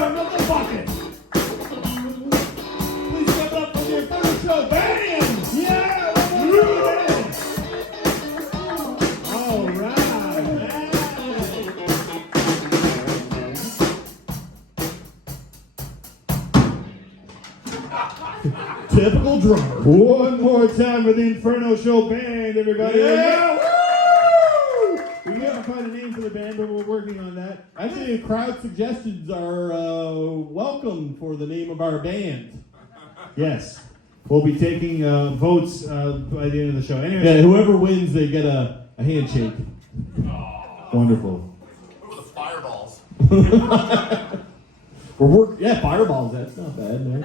not the bucket. Please give it up for the Inferno Show band. Yeah, Ruben. All right. Typical drummer. One more time for the Inferno Show band, everybody. Yeah. Woo! We haven't found a name for the band, but we're working on that. Actually, crowd suggestions are welcome for the name of our band. Yes. We'll be taking votes by the end of the show. Anyway, Yeah, whoever wins, they get a handshake. wonderful. What about the fireballs? Fireballs, that's not bad.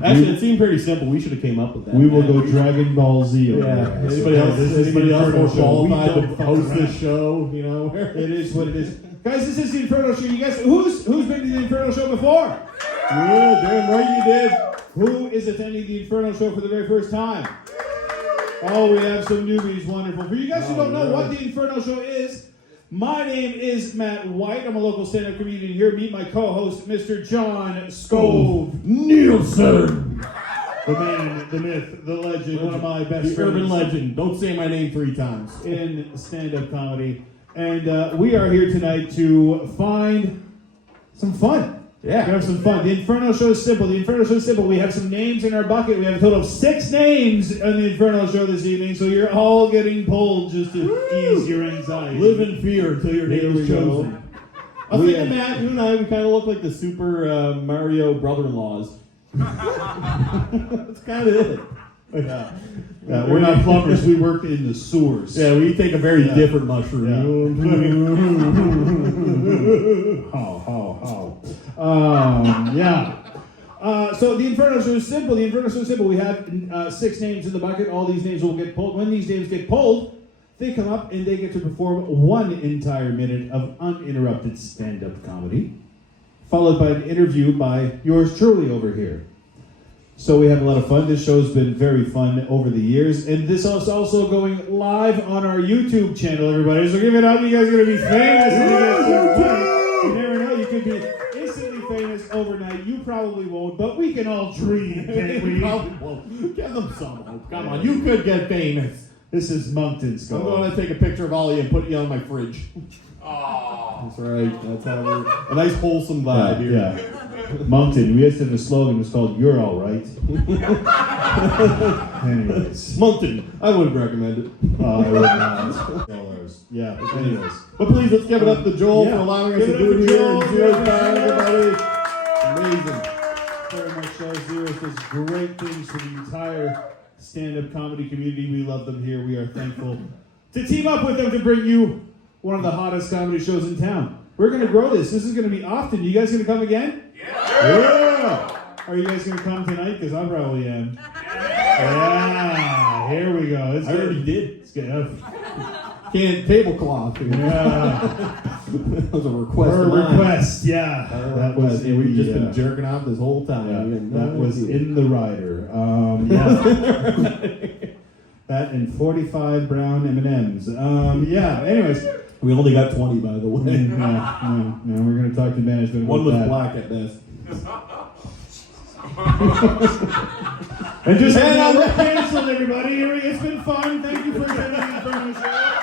Actually, it seemed pretty simple. We should have came up with that. We will go Dragon Ball Z over Yeah. there. Anybody else more qualified to host this? this show? You know, It is what it is. Guys, this is the Inferno Show. You guys, who's been to the Inferno Show before? Yeah, damn right you did. Who is attending the Inferno Show for the very first time? Oh, we have some newbies. Wonderful. For you guys who don't know what the Inferno Show is, my name is Matt White. I'm a local stand-up comedian here. Meet my co-host, Mr. John SKov-Nielsen. The man, the myth, the legend, one of my best The friends. urban legend. Don't say my name 3 times. In stand-up comedy. And we are here tonight to find some fun. Yeah. We have some fun. The Inferno Show is simple. The Inferno Show is simple. We have some names in our bucket. We have a total of 6 names on the Inferno Show this evening, so you're all getting pulled just to ease your anxiety. Live in fear until your Here name we is go. chosen. I was thinking, Matt, you and I, we kind of look like the Super Mario brother-in-laws. That's kind of it. Yeah, we're not plumbers. We work in the sewers. Yeah, we take a very different mushroom. So the Inferno Show is simple. The Inferno Show is simple. We have 6 names in the bucket. All these names will get pulled. When these names get pulled, they come up and they get to perform 1 entire minute of uninterrupted stand-up comedy, followed by an interview by yours truly over here. So we have a lot of fun. This show's been very fun over the years. And this is also going live on our YouTube channel, everybody. So give it up. You guys are going to be famous. You never know. You could be instantly famous overnight. You probably won't, but we can all dream, can't we? Probably won't. Give them some hope. Come on, you could get famous. This is Moncton Skull. I'm going to take a picture of all of you and put you on my fridge. Oh. That's right. That's how we're... A nice wholesome vibe here. Yeah. Moncton. We used to have a slogan. It's called "You're All Right." Anyways. Moncton. I wouldn't recommend it. I would not. Yeah. Anyways. But please, let's give it up to Joel Yeah. for allowing us Give to it do up it for here. Joel. And Xeroz time, everybody. Amazing. Very much so. Xeroz does great things for the entire stand-up comedy community. We love them here. We are thankful to team up with them to bring you one of the hottest comedy shows in town. We're going to grow this. This is going to be often. You guys going to come again? Yeah! Are you guys going to come tonight? Because I probably am. Yeah! Here we go. I already did. It's good. Can't tablecloth. Yeah. That was a request. Her of mine. request, yeah. That was in We've just the, been jerking off this whole time. yeah, We had that no was idea. in the rider. Yeah. That and 45 brown M&Ms. Yeah, anyways. We only got 20, by the way. No, we're going to talk to management about One was that. black at best. And just we're canceled, everybody. It's been fun. Thank you for attending the Inferno Show.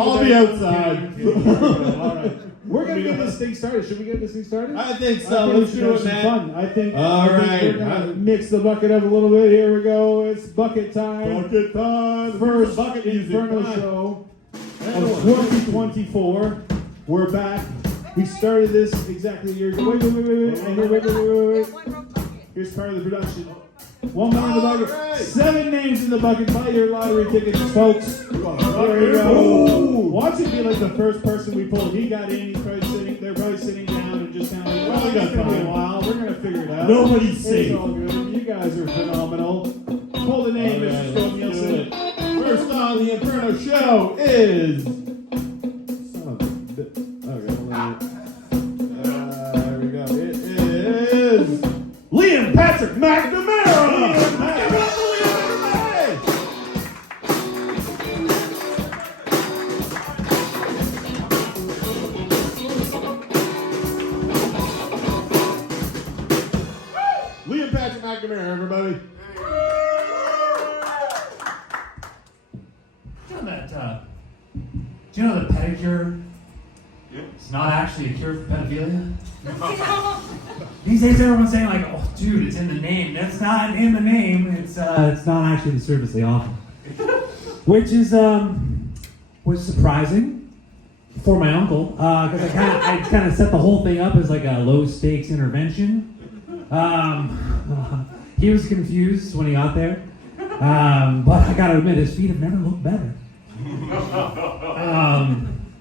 I'll be outside. All right. We're going to get this thing started. Should we get this thing started? I think I so. think Let's we should do have it, some man. fun. I think All right. we're going to mix the bucket up a little bit. Here we go. It's bucket time. Bucket time. First Bucket music. Inferno Come on. Show of 2024. We're back. We started this exactly a year ago. Wait. Here's part of the production. 1 more in the bucket. Right. 7 names in the bucket. Buy your lottery tickets, folks. There we go. Watch it be like the first person we pulled. He got in. They're probably sitting down and just kind of like, well, we got time. A while. We're gonna figure it out. Nobody's It's safe. all good. You guys are phenomenal. Pull the name, Mr. SKov-Nielsen. First on the Inferno Show is... Son of a bit. Okay, hold on. There we go. It is... Liam Patrick McNamara. McNamara, everybody. Do you know that pedicure is not actually a cure for pedophilia? These days everyone's saying like, oh dude, it's in the name. That's not in the name. It's not actually the service they offer. Which is was surprising for my uncle, because I kind of set the whole thing up as like a low stakes intervention. He was confused when he got there. But I gotta admit, his feet have never looked better.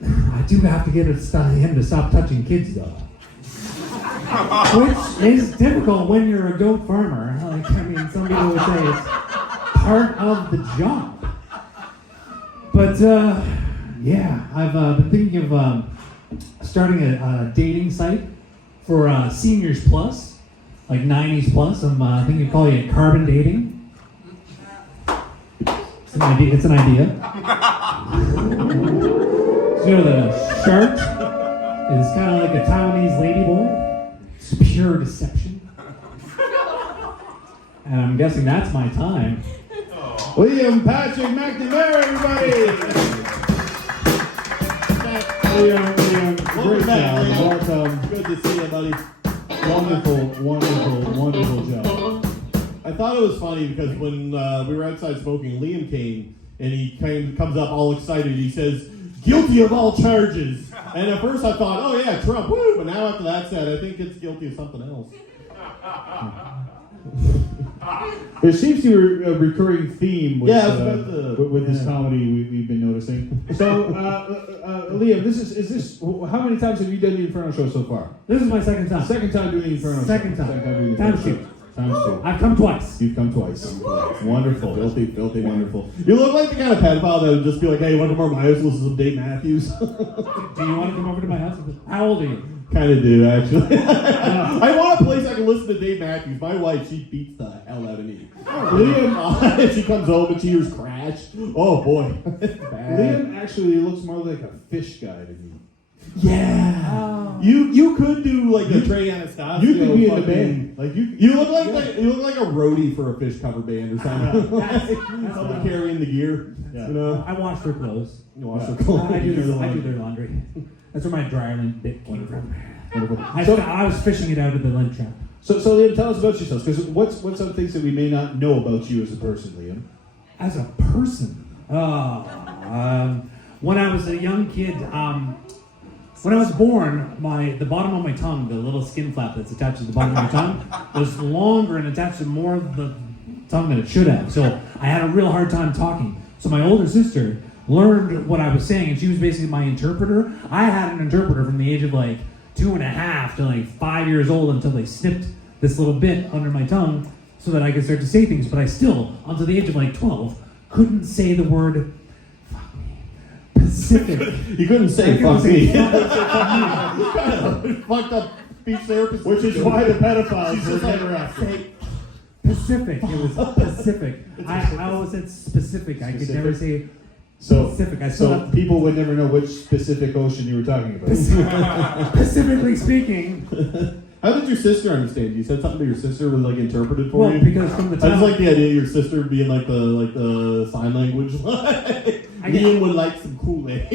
I do have to get him to stop touching kids, though. Which is difficult when you're a goat farmer. Like, I mean, some people would say it's part of the job. But, yeah, I've been thinking of starting a dating site for seniors plus, like 90s plus. I'm thinking of calling it carbon dating. It's an idea. So, you know, the shark is kind of like a Taiwanese ladyboy. It's pure deception. And I'm guessing that's my time. Liam Patrick McNamara, everybody! Liam, great job. Welcome. Good to see you, buddy. Wonderful job. I thought it was funny because when we were outside smoking, Liam came and he comes up all excited. He says, "Guilty of all charges." And at first I thought, "Oh yeah, Trump, woo!" But now after that said, I think it's guilty of something else. There seems to be a recurring theme with, Yeah, it's about with this comedy we've been noticing. So, Liam, is this how many times have you done the Inferno show so far? This is my second time. Second time doing the Inferno Second show. time. Second time doing the Times Inferno two. show. Times two. I've come twice. You've come twice. Wonderful. Filthy, wonderful. You look like the kind of pedophile that would just be like, "Hey, you want to come over to my house and listen to some Dave Matthews?" Do you want to come over to my house? How old are you? Kind of do, actually. I want a place I can listen to Dave Matthews. My wife, she beats the hell out of me. Liam, she comes home and she hears Crash. Oh boy. Bad. Liam actually looks more like a fish guy to me. Yeah. You could do like a Trey Anastasio. You could be in the fucking- band. Like You look like a roadie for a fish cover band or something. That's Someone carrying the gear. Yeah. You know. I wash their clothes. You wash Yeah. their clothes. I do their laundry. That's where my dryland bit came from. Wonderful. I was fishing it out of the lint trap. So Liam, tell us about yourself. Because what's some things that we may not know about you as a person, Liam? As a person, when I was a young kid, when I was born, the bottom of my tongue, the little skin flap that's attached to the bottom of my tongue, was longer and attached to more of the tongue than it should have. So I had a real hard time talking. So my older sister learned what I was saying, and she was basically my interpreter. I had an interpreter from the age of like 2.5 to like 5 years old until they snipped this little bit under my tongue so that I could start to say things. But I still, until the age of like 12, couldn't say the word Pacific. You couldn't say I couldn't fuck say me. fuck. Kind of fucked up speech therapist. Which is why the pedophiles She's were just like, never after. say- Pacific. It was Pacific. I always said specific. I could never say specific. I still So have people would never know which specific ocean you were talking about. specifically speaking. How did your sister understand? You said something to your sister was like interpreted for Well, you. because from the I time just like the idea of your sister being like the sign language. Liam would like some Kool-Aid.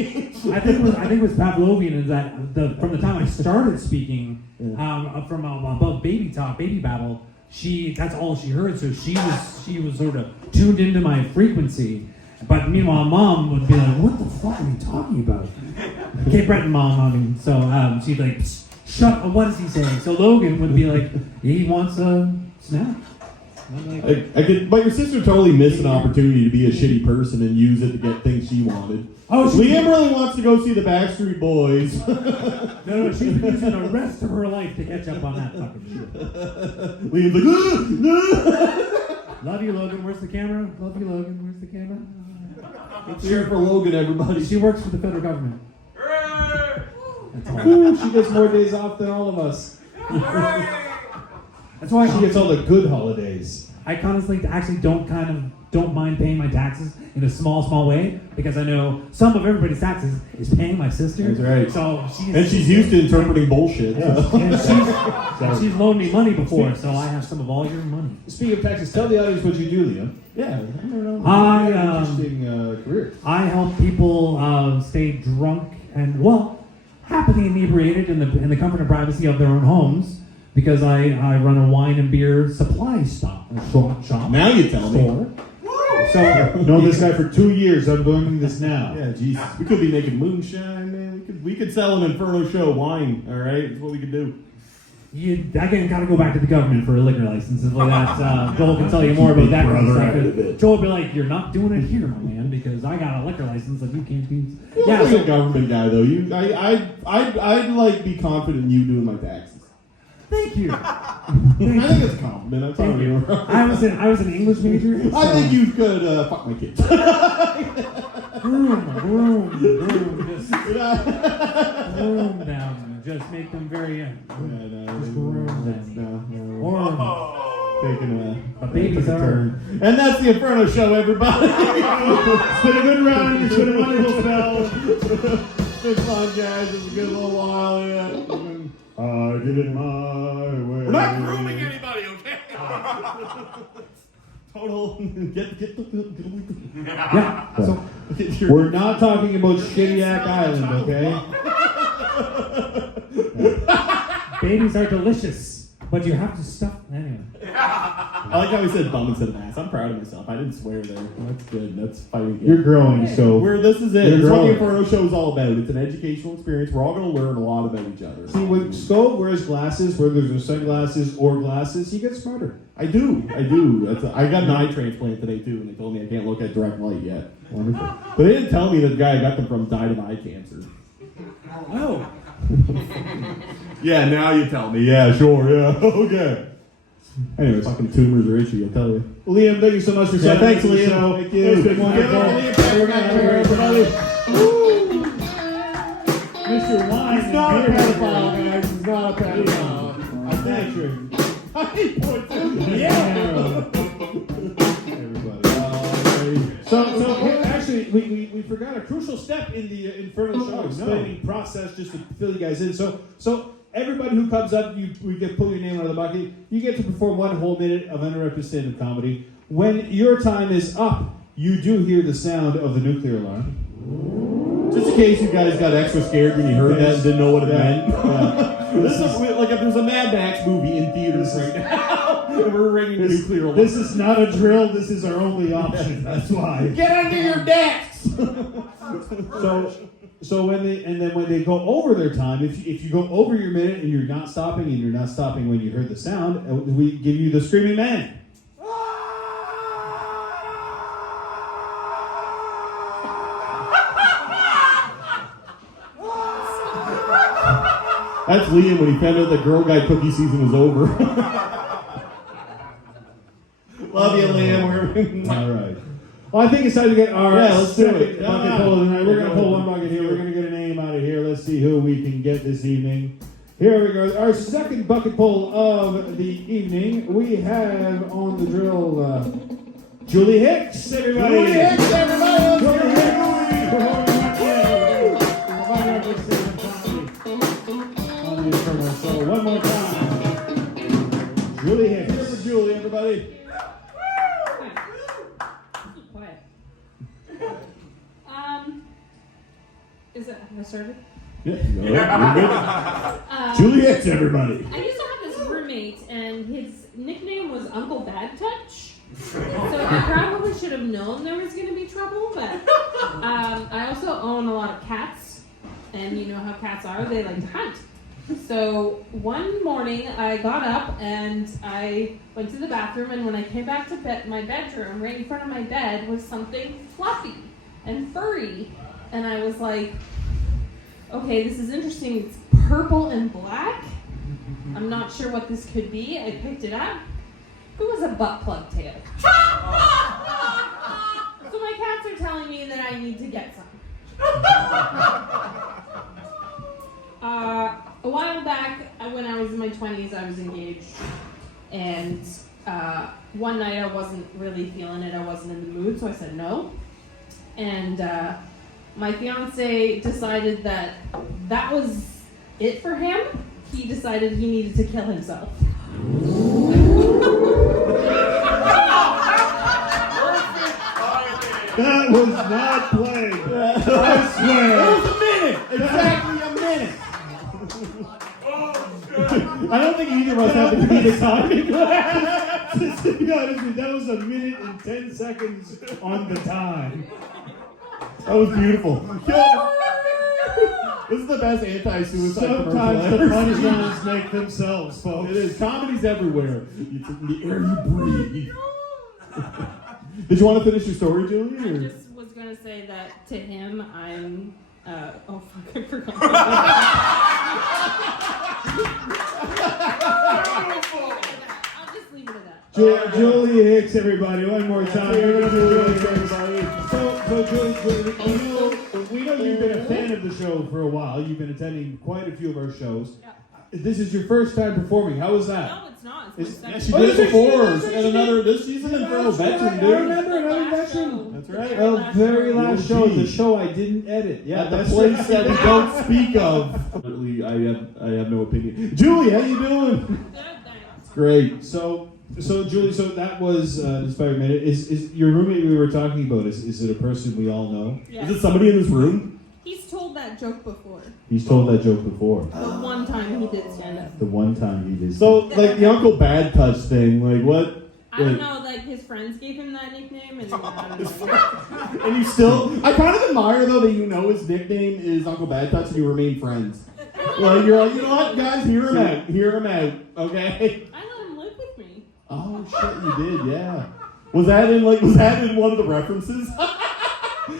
I think it was Pavlovian is that from the time I started speaking from above baby talk, baby babble, that's all she heard. So she was sort of tuned into my frequency. But meanwhile, mom would be like, "What the fuck are you talking about?" Kate Breton mom, I mean. So she'd like, "Shut up, what is he saying?" So Logan would be like, "He wants a snack." I'm like, I could, but your sister totally missed an opportunity to be a shitty person and use it to get things she wanted. oh, Liam really wants to go see the Backstreet Boys. no, she's been using the rest of her life to catch up on that fucking shit. Liam's like, Love you, Logan. Where's the camera? Love you, Logan. Where's the camera? let's hear it for Logan, everybody. She works for the federal government. That's all. Ooh, she gets more days off than all of us. That's why She gets all the good holidays. I honestly actually don't kind of don't mind paying my taxes in a small way because I know some of everybody's taxes is paying my sister. That's right. So she's used to interpreting bullshit. and she's loaned me money before, so I have some of all your money. Speaking of taxes, tell the audience what you do, Liam. Yeah, I don't know. Interesting career. I help people stay drunk and happily inebriated in the comfort and privacy of their own homes because I run a wine and beer supply shop. Now you tell me. Store. So Know this guy for 2 years. I'm learning this now. Yeah, Jesus. We could be making moonshine, man. We could sell an Inferno show wine, all right? That's what we could do. Gotta go back to the government for a liquor license and like that. Joel can tell you more about that kind of stuff. Joel will be like, "You're not doing it here, my man, because I got a liquor license that you can't use." Yeah, I'm a government guy though. I'd like be confident in you doing my taxes. Thank you. I think it's a compliment. I'm Thank telling you. you. I was an English major. So. I think you could fuck my kids. Groom them. Just make them very just groom them. Or taking a baby's turn. And that's the Inferno show, everybody. It's been a good run. It's been a wonderful spell. It's been fun, guys. It's a good little while. Yeah. I did it my way. We're not grooming anybody, okay? Total. Get yeah. So We're not talking about Shittiac Island, okay? babies are delicious, but you have to stuff anyway. I like how he said bum instead of ass. I'm proud of myself. I didn't swear there. That's good. That's fighting. You're growing, so. This is it. You're This is what the growing. Inferno show is all about. It's an educational experience. We're all going to learn a lot about each other. See, when Skov wears glasses, whether they're sunglasses or glasses, he gets smarter. I do. I got an eye transplant today too, and they told me I can't look at direct light yet. Wonderful. But they didn't tell me that the guy I got them from died of eye cancer. Oh. Yeah, now you tell me. Yeah, sure. Yeah, okay. Anyways, Fucking tumors are itchy, I tell you. Liam, thank you so much for Yeah, coming. thanks, to the Liam. show. Thank you. It's been Give it wonderful. up, Liam. Mr. Wine. He's not a and beer. pedophile, guys. He's not a pedophile. I think. I point to Yeah. everybody. So actually, we forgot a crucial step in the Inferno show explaining process just to fill you guys in. So everybody who comes up, we get pull your name out of the bucket. You get to perform 1 whole minute of uninterrupted stand-up comedy. When your time is up, you do hear the sound of the nuclear alarm. Just in case you guys got extra scared when you heard that and didn't know what it meant. This is like if there's a Mad Max movie in theaters right now, and we're ringing the nuclear alarm. This is not a drill. This is our only option. That's why. Get under your decks! So when they go over their time, if you go over your minute and you're not stopping when you heard the sound, we give you the screaming man. That's Liam when he found out that Girl Guide cookie season was over. Love you, Liam. All right. Well, I think it's time to get our let's do second it. bucket pull tonight. We're going to pull one bucket here. We're going to get a name out of here. Let's see who we can get this evening. Here we go. Our second bucket pull of the evening. We have on the drill Julie Hicks, everybody. Julie Hicks, everybody. Julie Hicks. On the Inferno show. One more time. Julie Hicks. Here for Julie, everybody. Quiet. Is it? Have I started? Julie Hicks, everybody. I used to have this roommate, and his nickname was Uncle Bad Touch. So I probably should have known there was going to be trouble, but I also own a lot of cats, and you know how cats are, they like to hunt. So one morning I got up and I went to the bathroom, and when I came back to my bedroom, right in front of my bed was something fluffy and furry, and I was like, okay, this is interesting. It's purple and black. I'm not sure what this could be. I picked it up. It was a butt plug tail. So my cats are telling me that I need to get some. A while back, when I was in my 20s, I was engaged. And one night I wasn't really feeling it. I wasn't in the mood, so I said no. And my fiance decided that was it for him. He decided he needed to kill himself. That was not played. I swear. It was a minute! Exactly a minute! I don't think either of us have the comedic timing. To be honest with you, that was a minute and 10 seconds on the time. That was beautiful. This is the best anti-suicide Sometimes the commercial ever. punchlines make themselves, folks. It is. Comedy's everywhere. It's in the air you breathe. Did you want to finish your story, Julie? I Or? just was going to say that to him, I'm. Oh, fuck, I forgot. I'll just leave it at that. Julie Hicks, everybody, one more time. Julie Hicks, everybody. So Julie, we know you've been a fan of the show for a while. You've been attending quite a few of our shows. Yeah. This is your first time performing. How was that? No, it's not. It's my Yeah, second she Oh, did it she before. did. She got another. She's an Inferno veteran, I dude. remember another Last veteran. show. That's right. Oh, very last show, OG. the show I didn't edit. Yeah, At the that's place right. that we don't speak of. I have no opinion. Julie, how you doing? Good, thanks. Great. So Julie, so that was Inspired Minute. Is your roommate we were talking about? Is it a person we all know? Yes. Is it somebody in this room? He's told that joke before. He's told that joke before. The one time he did stand up. The one time he did. So, like the Uncle Bad Touch thing, like what? I don't know, like his friends gave him that nickname, and I don't know. And you still, I kind of admire though that you know his nickname is Uncle Bad Touch and you remain friends. Like you're like, you know what, guys, hear him out, okay? I let him live with me. Oh shit, you did, yeah. Was that in one of the references?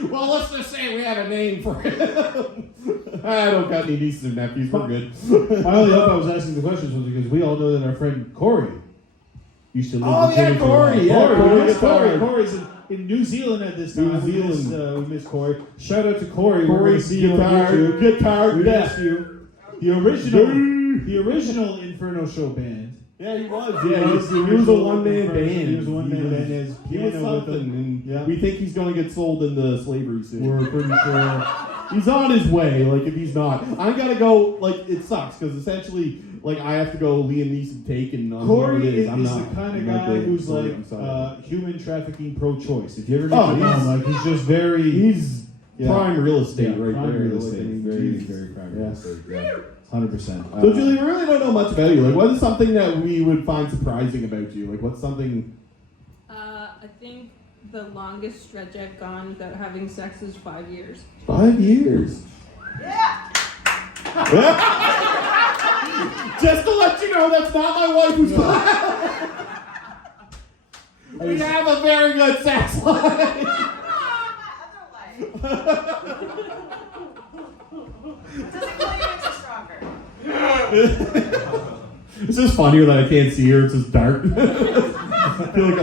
Well, let's just say we have a name for him. I don't got any nieces and nephews. We're good. I only hope I was asking the questions was because we all know that our friend Corey used to live Oh, in yeah, Canada. Corey, yeah, Corey, Yes, Corey. Corey's in New Zealand at this time. New Zealand. We miss Corey. Shout out to Corey. We're Corey, gonna see you on YouTube. guitar, We death. miss you. The original Inferno show band. Yeah, he was. He Yeah, was the he was a original one-man Inferno. band. He was a one-man band. His He was piano with something, him. and Yeah. we think he's going to get sold into slavery soon. We're pretty sure. He's on his way. Like if he's not, I gotta go. Like it sucks because essentially, like I have to go Liam Neeson taken on whoever Corey it is. I'm is not the kind of I'm not guy good. who's Sorry, like I'm sorry. human trafficking pro-choice. If you ever Oh, meet him, he's- like he's just very. He's Yeah. prime real estate right prime there. real like, estate. I mean, Very, Jesus. very prime Yeah. real estate. Yeah, 100%. So Julie, we really don't know much about you. Like, what is something that we would find surprising about you? Like, what's something? I think the longest stretch I've gone without having sex is 5 years. 5 years. Yeah. Just to let you know, that's not my wife who's We have a very good sex life. It's just funnier that I can't see her. It's just dark. I feel like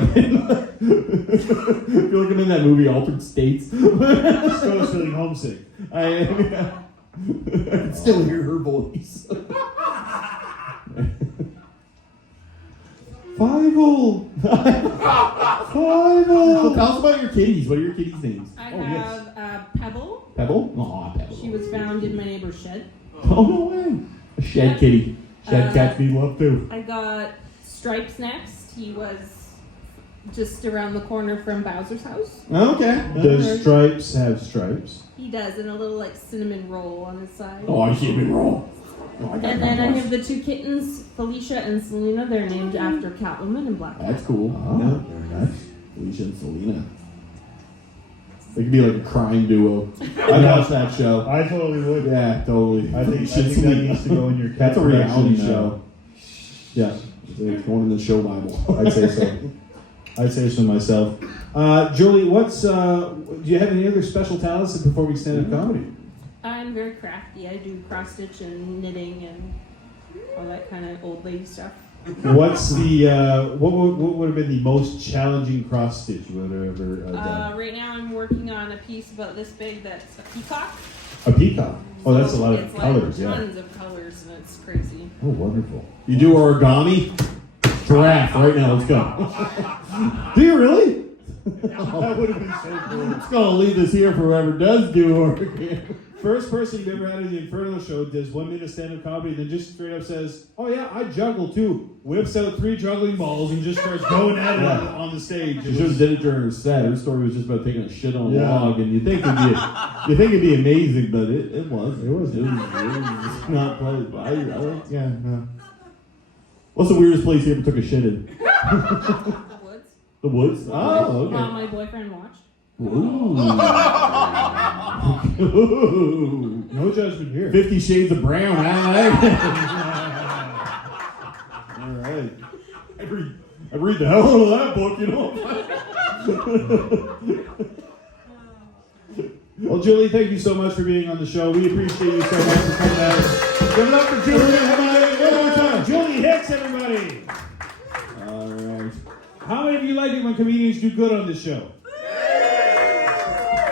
I'm in that movie Altered States. Still feeling homesick. I can still hear her voice. Five-o. So tell us about your kitties. What are your kitties' names? I Oh, yes. have Pebble. Pebble? Aw, Pebble. She was found in my neighbor's shed. Oh, no way. A shed kitty. Shed cats need love too. I got Stripes next. He was just around the corner from Bowser's house. Okay. Does Stripes have stripes? He does, and a little like cinnamon roll on his side. Oh, I can't be wrong. Oh, I got And then I one. have the two kittens, Felicia and Selena. They're named after Catwoman and Black Cat. That's cool. Oh, very nice. Alicia and Selena. They could be like a crime duo. I watched that show. I totally would. Yeah, totally. I think Alicia and that Selena. needs to go in your cat That's a reality collection, show. Yeah, It's going in the show Bible. I'd say so. I'd say so myself. Julie, do you have any other special talents before we stand up comedy? I'm very crafty. I do cross stitch and knitting and all that kind of old lady stuff. What's the what would have been the most challenging cross stitch you would have ever done? Right now I'm working on a piece about this big that's a peacock. A peacock. Oh, that's a lot of It's colors. like Yeah. tons of colors and it's crazy. Oh, wonderful. You do origami? Giraffe right now. Let's go. Do you really? That would have been so cool. It's gonna leave this here for whoever does do work. First person you've ever had in the Inferno show does 1 minute stand-up comedy and then just straight up says, "Oh yeah, I juggle too." Whips out 3 juggling balls and just starts going at it on the stage. She should have did it during her set. Her story was just about taking a shit on a Yeah. log, and you think it'd be amazing, but it was. It was not pleasant. But yeah, no. What's the weirdest place you ever took a shit in? The woods. The woods? Oh, okay. While my boyfriend watched. Ooh. No judgment here. 50 Shades of Brown. I like it. All right. I read the hell out of that book, you know. Well, Julie, thank you so much for being on the show. We appreciate you so much for coming out. Give it up for Julie, everybody. One more time. Julie Hicks, everybody. All right. How many of you like it when comedians do good on this show?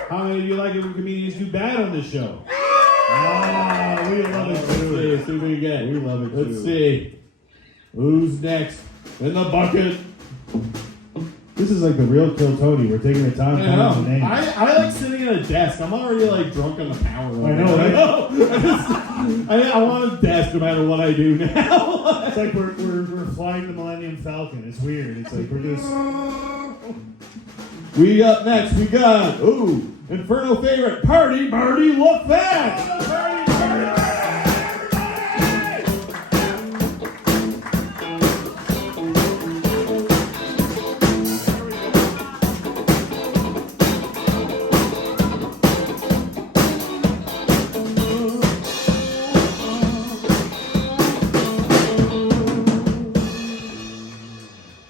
How many of you like it when comedians do bad on this show? Ah, we love it too. Let's see what we get. We love it Let's too. see. Who's next in the bucket? This is like the real Kill Tony. We're taking the time to I find the names. I like sitting at a desk. I'm already like drunk on the power. I know, right? I want a desk no matter what I do now. It's like we're flying the Millennium Falcon. It's weird. It's like we're just. We up next. We got Inferno favorite Party Marty Look Back.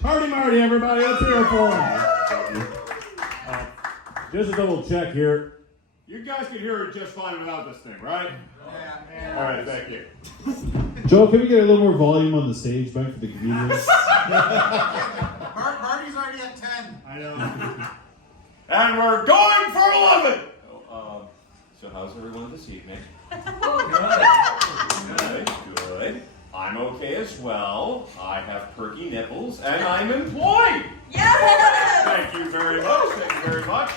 Party Marty, everybody, let's hear it for him. Just a double check here. You guys can hear it just fine without this thing, right? Yeah. All right, thank you. Joel, can we get a little more volume on the stage back for the comedians? Marty's already at 10. I know. And we're going for 11. So how's everyone this evening? Good. Good. I'm okay as well. I have perky nipples and I'm employed. Yeah! Thank you very much. Thank you very much.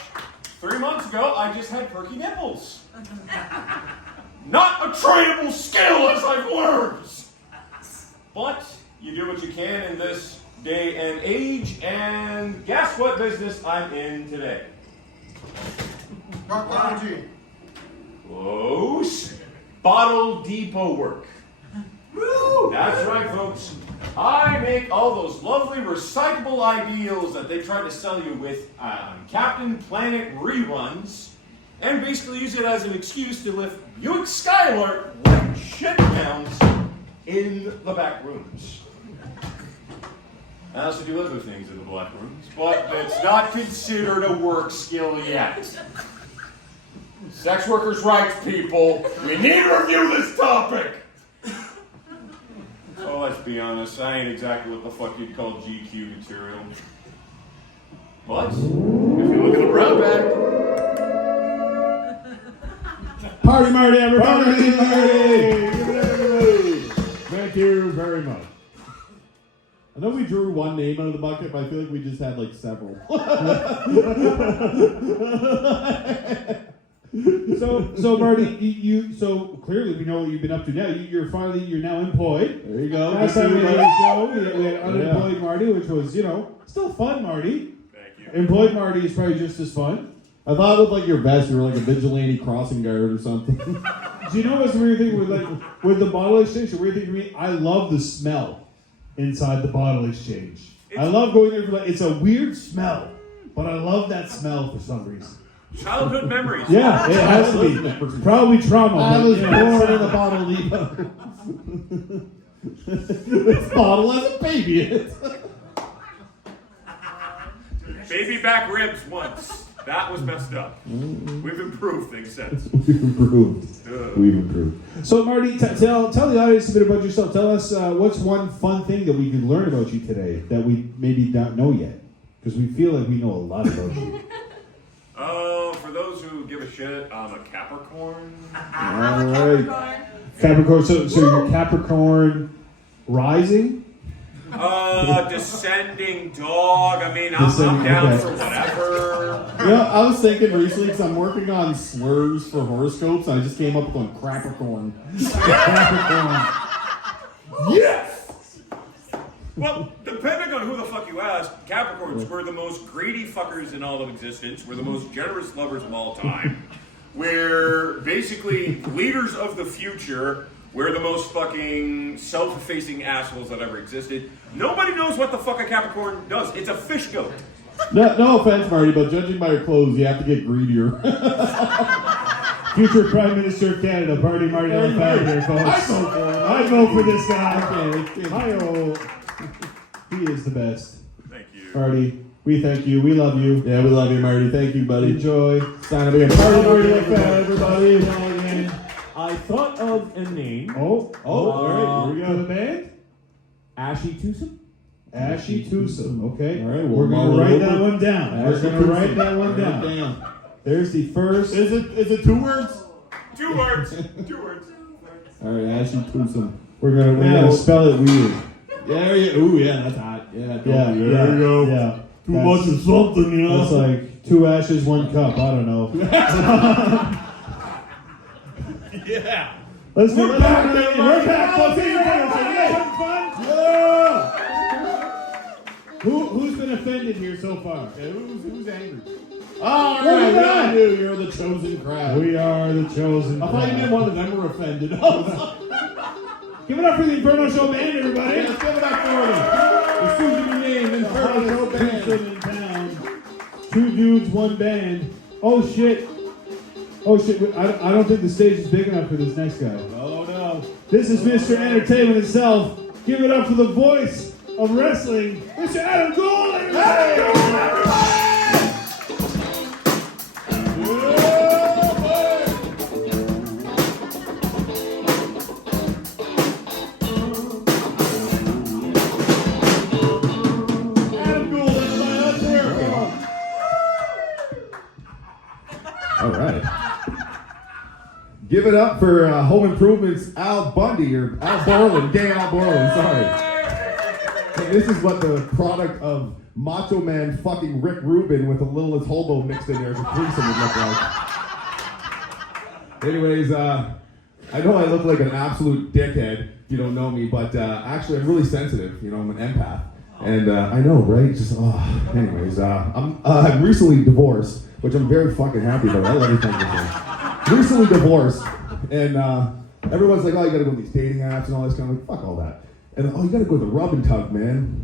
3 months ago, I just had perky nipples. Not a trainable skill, as I've learned. But you do what you can in this day and age, and guess what business I'm in today? Proctology. Close. Bottle depot work. Woo! That's right, folks. I make all those lovely recyclable ideals that they try to sell you with Captain Planet reruns, and basically use it as an excuse to lift Buick Skylark like shit pounds in the back rooms. I also do other things in the black rooms, but it's not considered a work skill yet. Sex workers' rights, people. We need to review this topic. Oh, let's be honest, I ain't exactly what the fuck you'd call GQ material. But, if you look at the brown bag, Party Marty, everybody! Party Marty! Give it up, everybody! Thank you very much. I know we drew one name out of the bucket, but I feel like we just had like several. So Marty, so clearly we know what you've been up to now. You're now employed. There you go. Last Good time we to did see a you, show, we had unemployed Marty, which was, still fun, Marty. Thank you. Employed Marty is probably just as fun. I thought with like your vest, you were like a vigilante crossing guard or something. Do you know what's the weird thing with the bottle exchange? The weird thing for me, I love the smell inside the bottle exchange. I love going there for it's a weird smell, but I love that smell for some reason. Childhood memories. Yeah, it has to be. Probably trauma. I but, was yeah, born in a bottle depot. This bottle has a baby in it. Baby back ribs once. That was messed up. We've improved things since. We've improved. So Marty, tell the audience a bit about yourself. Tell us what's one fun thing that we could learn about you today that we maybe don't know yet, because we feel like we know a lot about you. For those who give a shit, I'm a Capricorn. All right, Capricorn. So you're Capricorn rising. Descending dog. I mean, I'm Descending, down okay. for whatever. You know, I was thinking recently because I'm working on slurs for horoscopes, and I just came up with one, Capricorn. Capricorn. Yes. Well, depending on who the fuck you ask, Capricorns were the most greedy fuckers in all of existence. We're the most generous lovers of all time. We're basically leaders of the future. We're the most fucking self-effacing assholes that ever existed. Nobody knows what the fuck a Capricorn does. It's a fish goat. No offense, Marty, but judging by your clothes, you have to get greedier. Future Prime Minister of Canada, Marty Elefant here, folks. I vote for him. I vote for this guy. Okay. Hi-oh. He is the best. Thank you. Marty, we thank you. We love you. Yeah, we love you, Marty. Thank you, buddy. Enjoy. Sign up again. Marty Elefant, everybody. I thought of a name. All right, here we go. The band? Ashy Twosome? Ashy Twosome. Okay. All right, we're well, going to write we'll- that one down. We're Ashy going to write Twosome. that one Write it down. There's the first. Is it 2 words? 2 words. 2 words. All right, Ashy Twosome. We're going to spell it weird. There you. Ooh, yeah, that's hot. Yeah, Yeah, there you yeah, go. yeah. Too much of something, you know. That's like 2 ashes, 1 cup. I don't know. Yeah. Let's do We're it. back, We're everybody. back. Let's see you guys. Yeah. Who's been offended here so far? Okay, who's angry? All What right, is that? I knew you're the chosen crowd. We are the chosen. I thought you crowd. meant one of them were offended. Give it up for the Inferno Show band, everybody. Let's give it up for them. The soon-to-be named Inferno Show Band. Twosome in town. 2 dudes, 1 band. Oh shit. Oh shit. I don't think the stage is big enough for this next guy. Oh no. This is Mr. Entertainment himself. Give it up for the voice of wrestling, Mr. Adam Gould. Adam Gould, everybody, let's hear it. All right. Give it up for Home Improvement's Al Bundy, or Al Borland, gay Al Borland, sorry. And this is what the product of Macho Man fucking Rick Rubin with a Littlest Hobo mixed in there as a threesome would look like. Anyways, I know I look like an absolute dickhead if you don't know me, but actually I'm really sensitive. You know, I'm an empath. And I know, right? Just, anyways, I'm recently divorced, which I'm very fucking happy about. I love everything with me. Recently divorced, and everyone's like, oh, you gotta go to these dating apps and all this kind of like, fuck all that. And oh, you gotta go to the rub and tug, man.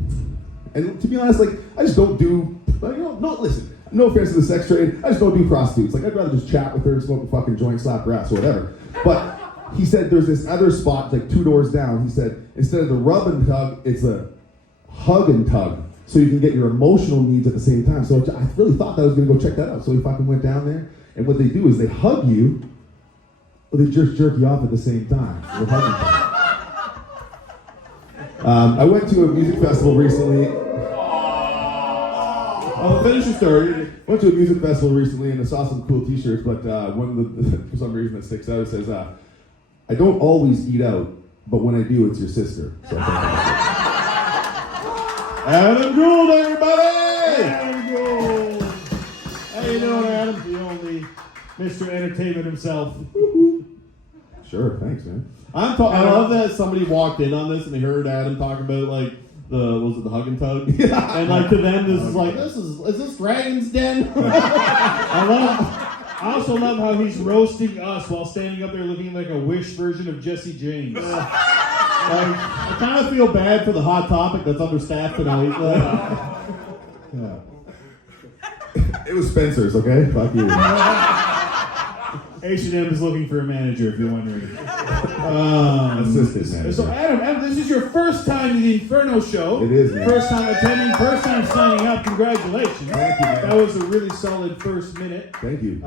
And to be honest, like, I just don't do, like, no, listen, no offense to the sex trade, I just don't do prostitutes. Like, I'd rather just chat with her, smoke a fucking joint, slap her ass, or whatever. But he said there's this other spot, like 2 doors down. He said, instead of the rub and tug, it's a hug and tug. So you can get your emotional needs at the same time. So I really thought that I was gonna go check that out. So we fucking went down there. And what they do is they hug you, or they just jerk you off at the same time. With hugging time. I went to a music festival recently. Oh, finish your story. Went to a music festival recently and I saw some cool T-shirts, but one of the for some reason it sticks out. It says, "I don't always eat out, but when I do, it's your sister." So Adam Gould, everybody! Adam Gould. How you doing, Adam? The only Mr. Entertainment himself. Sure, thanks, man. I love that somebody walked in on this and they heard Adam talk about like the hug and tug? Yeah. And like to them this is like, is this Dragon's Den? I also love how he's roasting us while standing up there looking like a Wish version of Jesse James. I kind of feel bad for the Hot Topic that's understaffed tonight. Yeah. It was Spencer's, okay? Fuck you. H&M is looking for a manager, if you're wondering. Assistant manager. So Adam, this is your first time to the Inferno Show. It is, man. First time attending, first time signing up. Congratulations. Thank you, man. That was a really solid first minute. Thank you.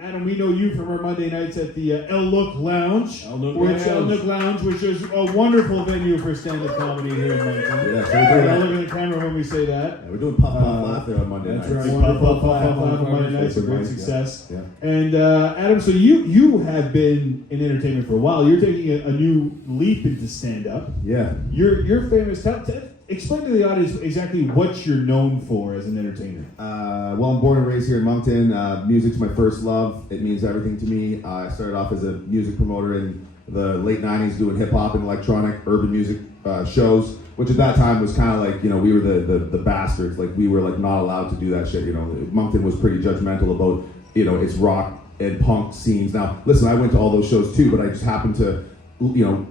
Adam, we know you from our Monday nights at the El Nook Lounge. El Nook Lounge, which is a wonderful venue for stand-up comedy here in Moncton. Yeah, so we're doing I that. look at the camera when we say that. Yeah, we're doing Puff Puff Laugh there on Monday That's nights. right. Puff on Monday nights, a great Yeah. success. Yeah. And Adam, so you have been in entertainment for a while. You're taking a new leap into stand-up. Yeah. You're famous. explain to the audience exactly what you're known for as an entertainer. Well, I'm born and raised here in Moncton. Music's my first love. It means everything to me. I started off as a music promoter in the late 90s doing hip-hop and electronic urban music shows, which at that time was kind of like, you know, we were the bastards. Like, we were like not allowed to do that shit, you know. Moncton was pretty judgmental about, you know, its rock and punk scenes. Now, listen, I went to all those shows too, but I just happened to, you know,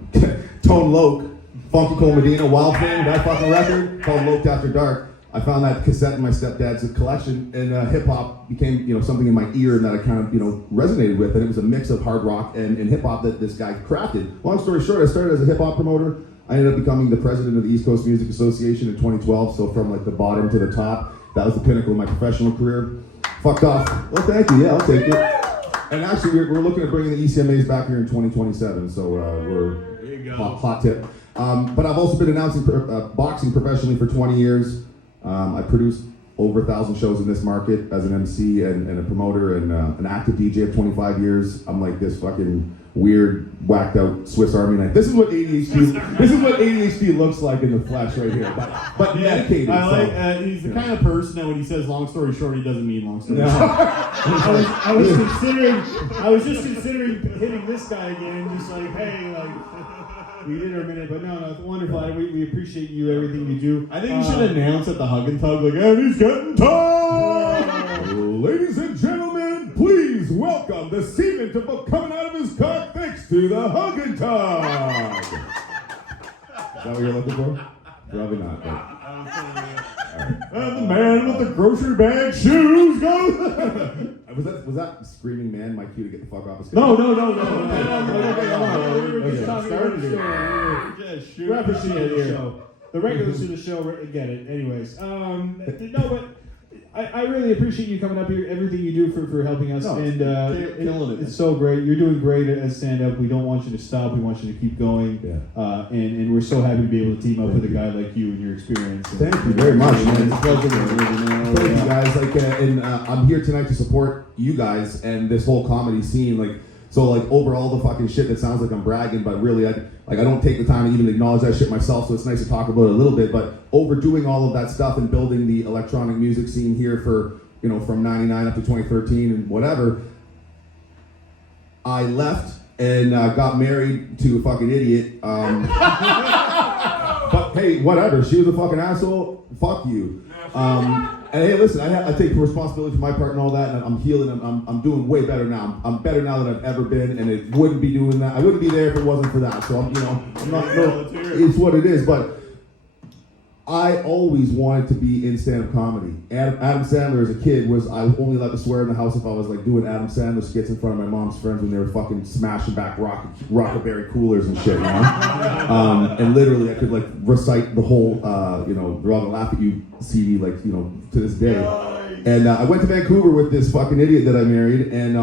Tone Loc, Funky Cole Medina, Wild Thing, that fucking record called Loped After Dark. I found that cassette in my stepdad's collection, and hip-hop became, you know, something in my ear that I kind of, you know, resonated with, and it was a mix of hard rock and hip-hop that this guy crafted. Long story short, I started as a hip-hop promoter. I ended up becoming the president of the East Coast Music Association in 2012, so from like the bottom to the top, that was the pinnacle of my professional career. Fucked off. Well, thank you, yeah, I'll take it. And actually, we're looking at bringing the ECMAs back here in 2027, so we're hot tip. But I've also been announcing boxing professionally for 20 years. I produced over 1,000 shows in this market as an MC and a promoter and an active DJ of 25 years. I'm like this fucking weird, whacked out Swiss Army knife. This is what ADHD looks like in the flesh right here, but medicated. I like. So, He's the kind of person that when he says "long story short," he doesn't mean long story short. I was just considering hitting this guy again, just like, hey, like, we did our minute, but no, it's wonderful. We appreciate you, everything you do. I think you should announce at the hug and tug, like, and he's getting tugged! ladies and gentlemen, please welcome the semen to coming out of his cock thanks to the hug and tug. Is that what you're looking for? Probably not. But. And the man with the grocery bag shoes goes. Was that screaming man my cue to get the fuck off his No. We were just talking about the show. We're appreciating the show. The regulars to the show get it. Anyways, no, but I really appreciate you coming up here. Everything you do for helping us, No, and killing it. it's so great. You're doing great as stand-up. We don't want you to stop. We want you to keep going. Yeah. And we're so happy to be able to team up with a guy like you and your experience. Thank you very much, man. It's a pleasure. Thank you guys. I'm here tonight to support you guys and this whole comedy scene. Over all the fucking shit that sounds like I'm bragging, but really, I don't take the time to even acknowledge that shit myself. So it's nice to talk about it a little bit. But overdoing all of that stuff and building the electronic music scene here for, you know, from '99 up to 2013 and whatever. I left and got married to a fucking idiot. But hey, whatever. She was a fucking asshole. Fuck you. And hey, listen, I take responsibility for my part and all that, and I'm healing. I'm doing way better now. I'm better now than I've ever been, and it wouldn't be doing that. I wouldn't be there if it wasn't for that. So I'm not. It's what it is. But I always wanted to be in stand-up comedy. Adam Sandler as a kid I was only allowed to swear in the house if I was like doing Adam Sandler skits in front of my mom's friends when they were fucking smashing back Rockaberry coolers and shit, you know? And literally I could like recite the whole, They're All Gonna Laugh at You CD, like, you know, to this day. And I went to Vancouver with this fucking idiot that I married, and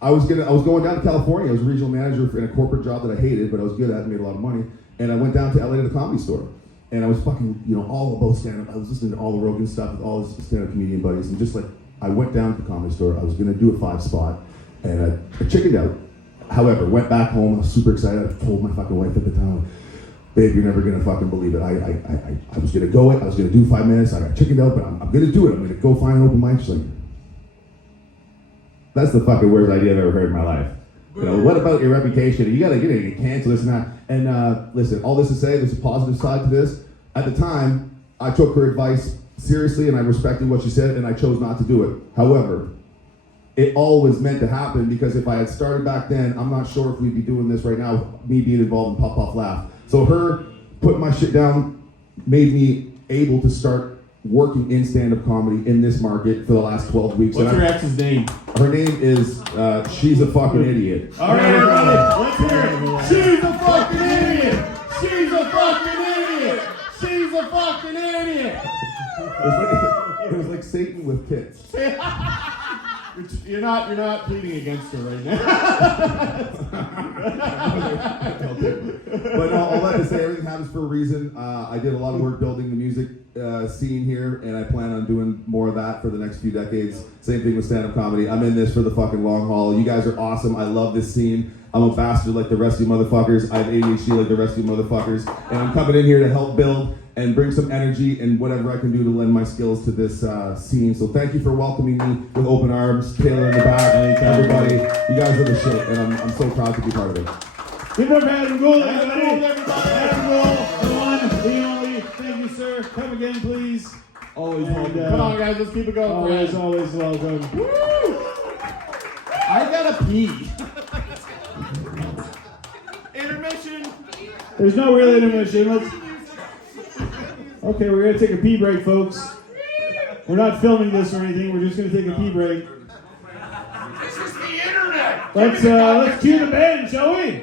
I was going down to California. I was a regional manager in a corporate job that I hated, but I was good at and made a lot of money. And I went down to LA to the Comedy Store. And I was fucking, you know, all about stand-up. I was listening to all the Rogan stuff with all his stand-up comedian buddies. And just like, I went down to the Comedy Store. I was going to do a 5-spot. And I chickened out. However, went back home. I was super excited. I told my fucking wife at the time, babe, you're never going to fucking believe it. I was going to go it. I was going to do 5 minutes. I got chickened out, but I'm going to do it. I'm going to go find an open mic. She's like, that's the fucking worst idea I've ever heard in my life. You know, what about your reputation? You gotta get canceled, this and that. And listen, all this to say, there's a positive side to this. At the time, I took her advice seriously and I respected what she said and I chose not to do it. However, it all was meant to happen because if I had started back then, I'm not sure if we'd be doing this right now, me being involved in Pop Off Laugh. So her putting my shit down made me able to start working in stand-up comedy in this market for the last 12 weeks. What's your ex's name? Her name is, she's a fucking idiot. All right, everybody, let's hear it. She's a fucking idiot. She's a fucking idiot. She's a fucking idiot. It was like Satan with tits. You're not pleading against her right now. But all that to say, everything happens for a reason. I did a lot of work building the music scene here, and I plan on doing more of that for the next few decades. Same thing with stand-up comedy. I'm in this for the fucking long haul. You guys are awesome. I love this scene. I'm a bastard like the rest of you motherfuckers. I have ADHD like the rest of you motherfuckers. And I'm coming in here to help build and bring some energy and whatever I can do to lend my skills to this scene. So thank you for welcoming me with open arms. Taylor in the back, everybody. You guys are the shit, and I'm so proud to be part of it. Give it up for Adam Gould, everybody. Adam Gould, the one, the only. Thank you, sir. Come again, please. Always And, welcome. Come on, guys, let's keep it going. Always welcome. Woo! I gotta pee. Intermission. There's no real intermission. Okay, we're gonna take a pee break, folks. We're not filming this or anything. We're just gonna take a pee break. This is the internet! Let's cue the band, shall we?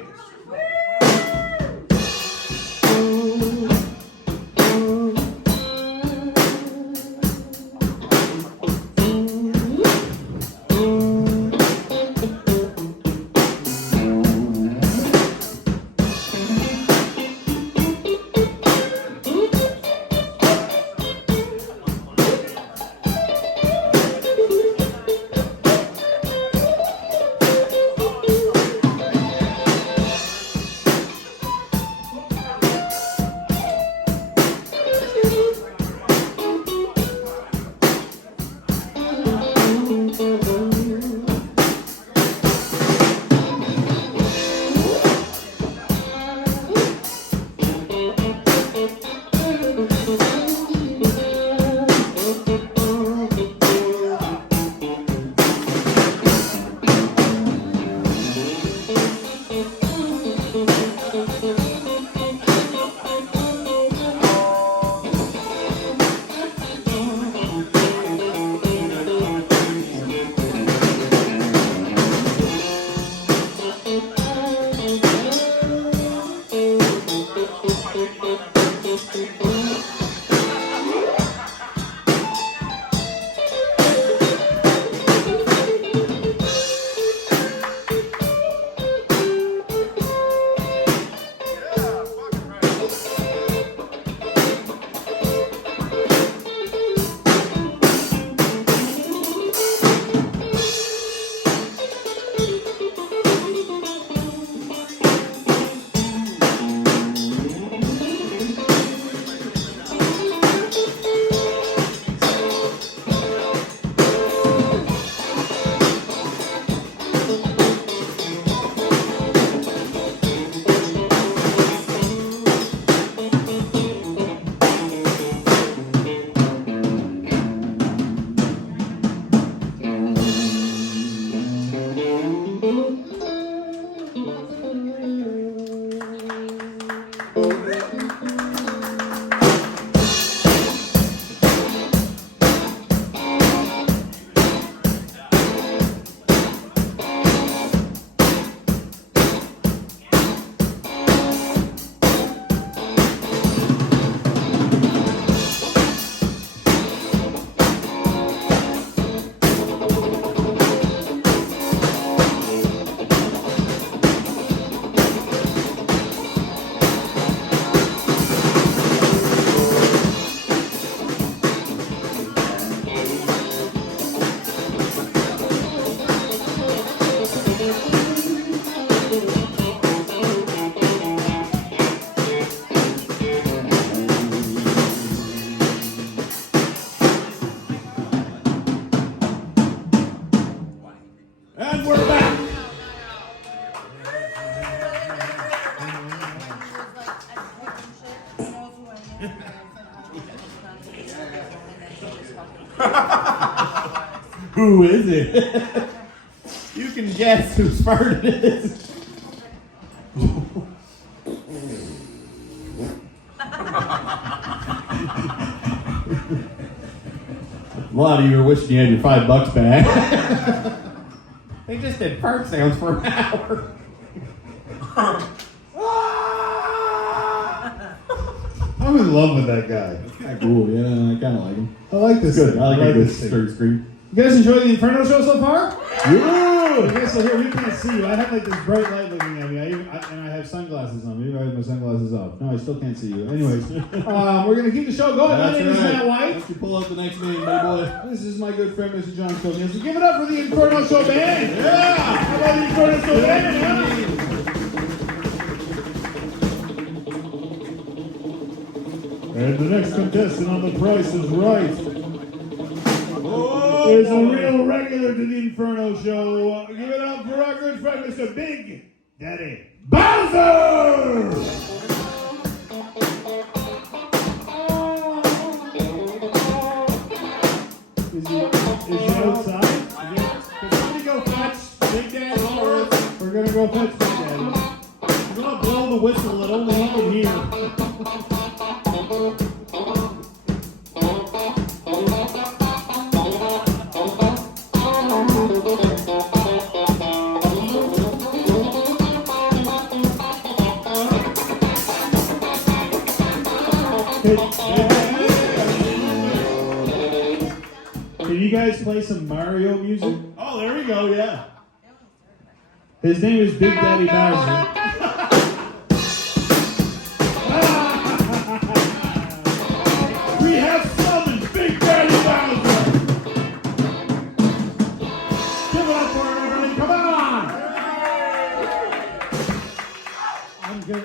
Who is it? You can guess whose fart it is. A lot of you are wishing you had your $5 back. They just did fart sounds for an hour. I'm in love with that guy. Kind of cool, yeah. I kind of like him. I like this. Good. I like this this thing. third screen. You guys enjoy the Inferno show so far? Yeah. Okay, so here we can't see you. I have like this bright light looking at me, and I have sunglasses on. Maybe I have my sunglasses off. No, I still can't see you. Anyways, we're gonna keep the show going. My That's name is right. Matt Why White. don't you pull up the next name, buddy boy? This is my good friend, Mr. John SKov-Nielsen. Give it up for the Inferno show band. Yeah. How about the Inferno show band? Huh? And the next contestant on The Price is Right is a real regular to the Inferno show. Give it up for our good friend, Mr. Big Daddy Bowser! Is he outside? Can somebody go fetch Big Daddy for us? We're gonna go fetch Big Daddy. You're gonna blow the whistle that only he can hear. Can you guys play some Mario music? Oh, there we go, yeah. His name is Big Daddy Bowser. We have summoned Big Daddy Bowser! Give it up for him, everybody, come on!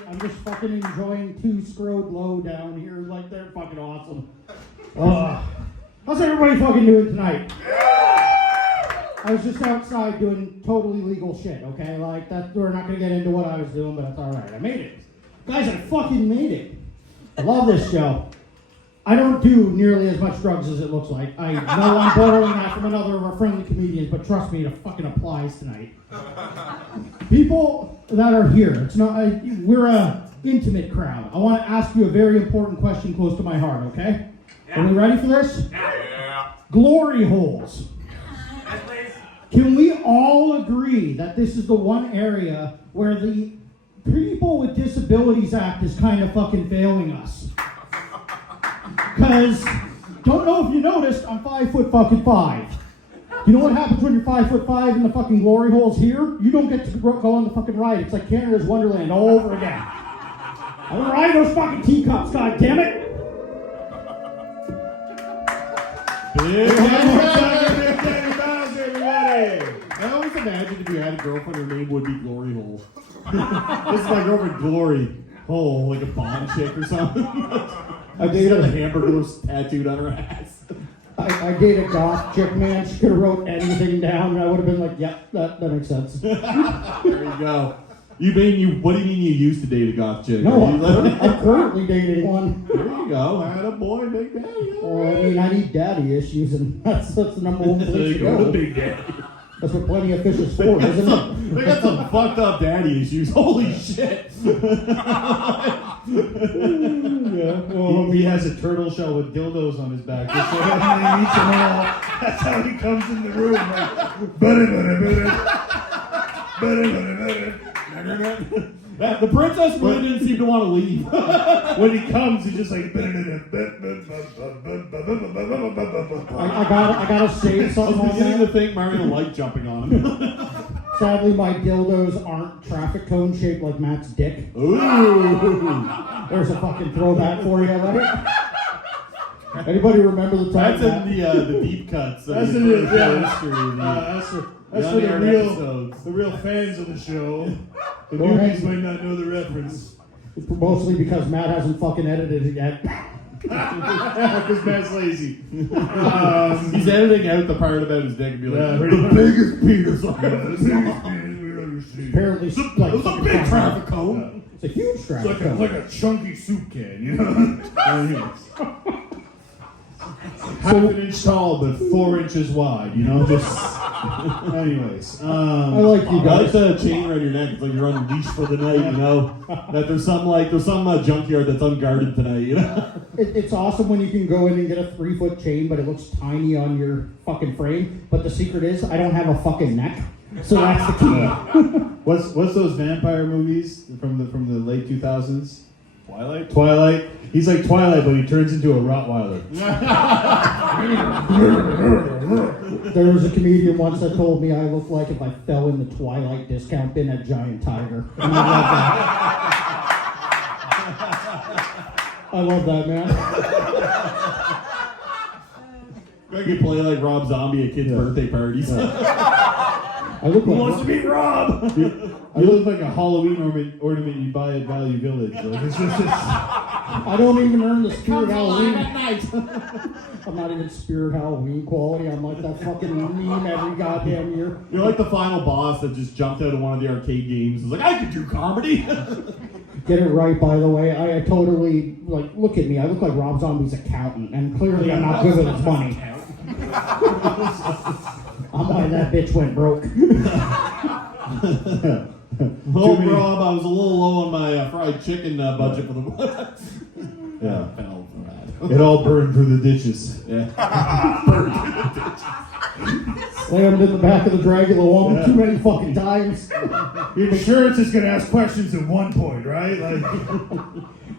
I'm just fucking enjoying Two Screwed Low down here. Like, they're fucking awesome. How's everybody fucking doing tonight? I was just outside doing totally legal shit, okay? Like, that, we're not gonna get into what I was doing, but that's alright. I made it. Guys, I fucking made it. I love this show. I don't do nearly as much drugs as it looks like. I know I'm borrowing that from another of our friendly comedians, but trust me, it fucking applies tonight. People that are here, it's not. We're a intimate crowd. I want to ask you a very important question close to my heart. Okay? Yeah. Are we ready for this? Yeah. Glory holes. Can we all agree that this is the one area where the People with Disabilities Act is kind of fucking failing us? Because, don't know if you noticed, I'm 5'5". You know what happens when you're 5'5" and the fucking glory hole's here? You don't get to go on the fucking ride. It's like Canada's Wonderland all over again. I want to ride those fucking teacups, god damn it! Big Daddy Bowser, everybody! I always imagined if you had a girlfriend, her name would be Glory Hole. This is my girlfriend, Glory Hole, like a bomb chick or something. I dated a hamburger tattooed on her ass. I dated a goth chick, man. She could have wrote anything down, and I would have been like, "Yep, that makes sense." There you go. What do you mean you used to date a goth chick? No, I'm currently dating one. There you go. Had a boy, Big Daddy. Well, I mean, I need daddy issues, and that's the number one place to go. Big Daddy. That's what Plenty of Fish is for, isn't it? They got some fucked up daddy issues. Holy shit. Yeah, well, he has a turtle shell with dildos on his back. Just so when he meets them all, that's how he comes in the room. Like, The princess really didn't seem to want to leave. when he comes, he's just like. I gotta say I something was on beginning that. to think Mario liked jumping on him. Sadly, my dildos aren't traffic cone shaped like Matt's dick. Ooh. There's a fucking throwback for you, right? Anybody remember the time? That's in the deep cuts. That's the in the history. That's for the real fans of the show. The Go newbies ahead. might not know the reference. It's mostly because Matt hasn't fucking edited it yet. Because Matt's lazy. He's editing out the part about his dick and be like, Yeah, the biggest penis on earth. Apparently, It's a big traffic cone. It's a huge traffic cone. Like a chunky soup can, you know? Half an inch tall, but 4 inches wide, you know? Just. Anyways. I like you I like guys. the chain around your neck. It's like you're on a leash for the night, you know? That there's some junkyard that's unguarded tonight, you know? It's awesome when you can go in and get a 3-foot chain, but it looks tiny on your fucking frame. But the secret is, I don't have a fucking neck. So that's the key. What's those vampire movies from the late 2000s? Twilight. He's like Twilight, but he turns into a Rottweiler. There was a comedian once that told me I looked like if I fell in the Twilight discount bin at Giant Tiger. And I love that. I love that, man. I could play like Rob Zombie at kids' birthday parties. I look Who like wants to meet Rob? You look like a Halloween ornament you buy at Value Village. Like, it's just I don't even earn the Spirit Comes alive Halloween. at night. I'm not even Spirit Halloween quality. I'm like that fucking meme every goddamn year. You're like the final boss that just jumped out of one of the arcade games. It's like, I could do comedy. Get it right, by the way. I totally, like, look at me. I look like Rob Zombie's accountant, and clearly I'm not good with his money. I'm why that bitch went broke. Well, Rob, I was a little low on my fried chicken budget for the Yeah. fell for that. It all burned through the ditches. Yeah. Slammed in the back of the Dragula one too many fucking times. Your insurance is going to ask questions at one point, right? Like,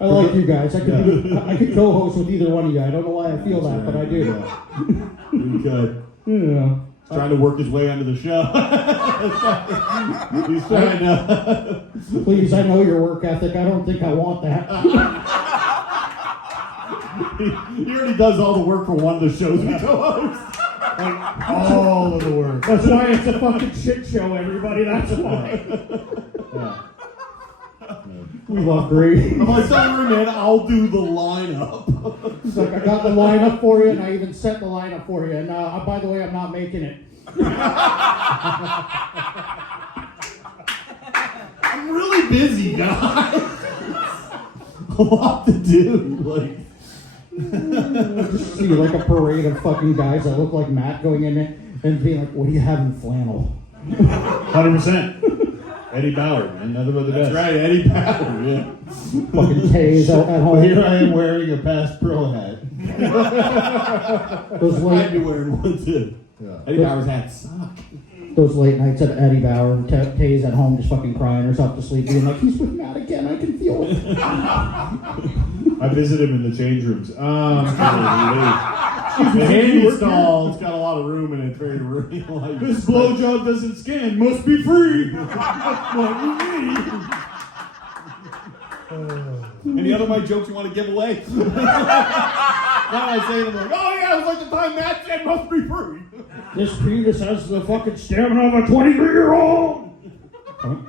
I like you guys. I could co-host with either one of you. I don't know why I feel that, but I do. You could. Yeah. He's trying to work his way onto the show. He's trying to. Please, I know your work ethic. I don't think I want that. He already does all the work for one of the shows we co-host. all of the work. That's why it's a fucking shit show, everybody. That's why. We love Grady. I'm like, don't worry, man. I'll do the lineup. He's like, I got the lineup for you, and I even set the lineup for you. And by the way, I'm not making it. I'm really busy, guys. A lot to do. Like, Just see like a parade of fucking guys that look like Matt going in there and being like, "What do you have in flannel?" 100%. Eddie Bauer, man. Nothing but the that's best. right, Eddie Bauer. Yeah. Fucking Tays at Well, home. here I am wearing a past pro hat. Those I'd late, be wearing one too. Yeah. Eddie Bauer's hats suck. those late nights at Eddie Bauer, Tays at home just fucking crying herself to sleep, being like, "He's with Matt again. I can feel it." I visit him in the change rooms. The handy stall, it's got a lot of room in it. It's very roomy. Like, This blowjob doesn't scan. Must be free. What do you mean? any other of my jokes you want to give away? Now I say them like, oh yeah, it was like the time Matt said must be free. This penis has the fucking stamina of a 23-year-old.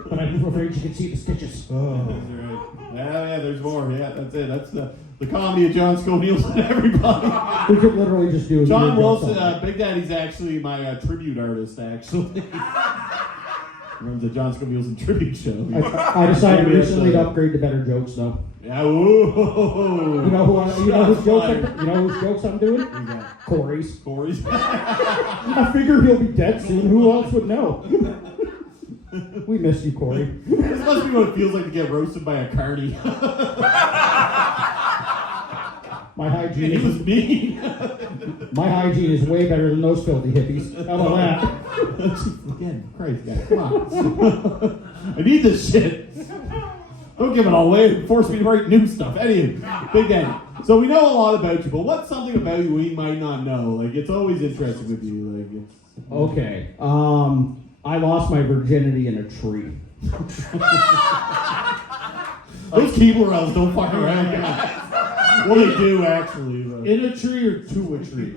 But I'm afraid you can see the stitches. That's right. Yeah, there's more. Yeah, that's it. That's the comedy of John SKov-Nielsen, everybody. We could literally just do a John video Wilson, song. Big Daddy's actually my tribute artist, actually. Runs the John SKov-Nielsen tribute show. I decided recently to upgrade to better jokes, though. Yeah, ooh. You know whose jokes I'm doing? Corey's. Corey's. I figure he'll be dead soon. Who else would know? We miss you, Corey. This must be what it feels like to get roasted by a carny. My hygiene He was is mean. way better than those filthy hippies. How about that? Again, Christ, guys, come on. I need this shit. Don't give it all away. Force me to write new stuff. Anyway, Big Daddy. So we know a lot about you, but what's something about you we might not know? Like, it's always interesting with you. Like, Okay. I lost my virginity in a tree. those keyboard elves don't fuck around, guys. Well, they do actually. But In a tree or to a tree?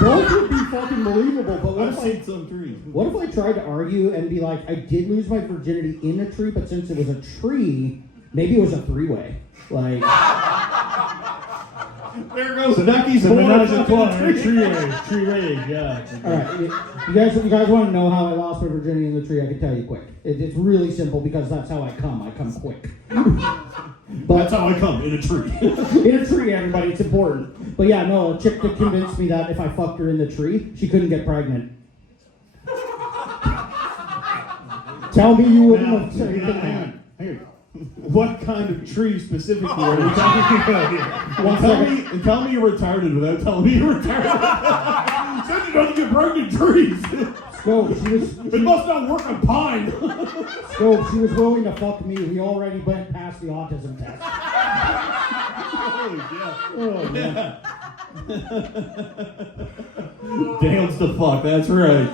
Both would be fucking believable, but I've seen some trees. what if I tried to argue and be like, I did lose my virginity in a tree, but since it was a tree, maybe it was a three-way. Like, There goes the duckies The and menage a the trois, tree rage, yeah. all right, you guys want to know how I lost my virginity in the tree? I can tell you quick. It's really simple because that's how I come. I come quick. That's how I come, in a tree. In a tree, everybody, it's important. But yeah, no, a chick that convinced me that if I fucked her in the tree, she couldn't get pregnant. Tell me you wouldn't have said Hang anything. on. What kind of tree specifically are we talking about here? Tell me you're retarded without telling me you're retarded. Said you don't get pregnant trees. Scope, It must not work on pine. Scope, she was willing to fuck me. We already went past the autism test. Oh, yeah. Dance the fuck, that's right.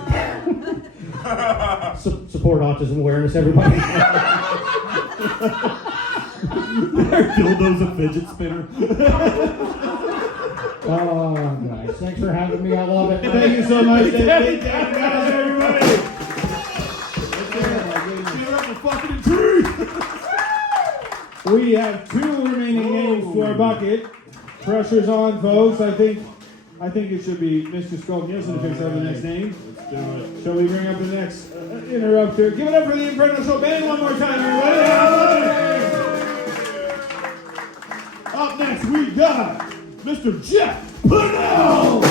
Support autism awareness, everybody. Their dildo's a fidget spinner. Oh, guys, thanks for having me. I love it. Thank you so much. Big Daddy, guys, everybody. Get up and fucking tree. We have two remaining names to our bucket. Pressure's on, folks. I think it should be Mr. Skov-Nielsen to fix up the next name. Let's do it. Shall we bring up the next interrupter? Give it up for the Inferno Show Band one more time, everybody. Up next, we got Mr. Jeff Purnell.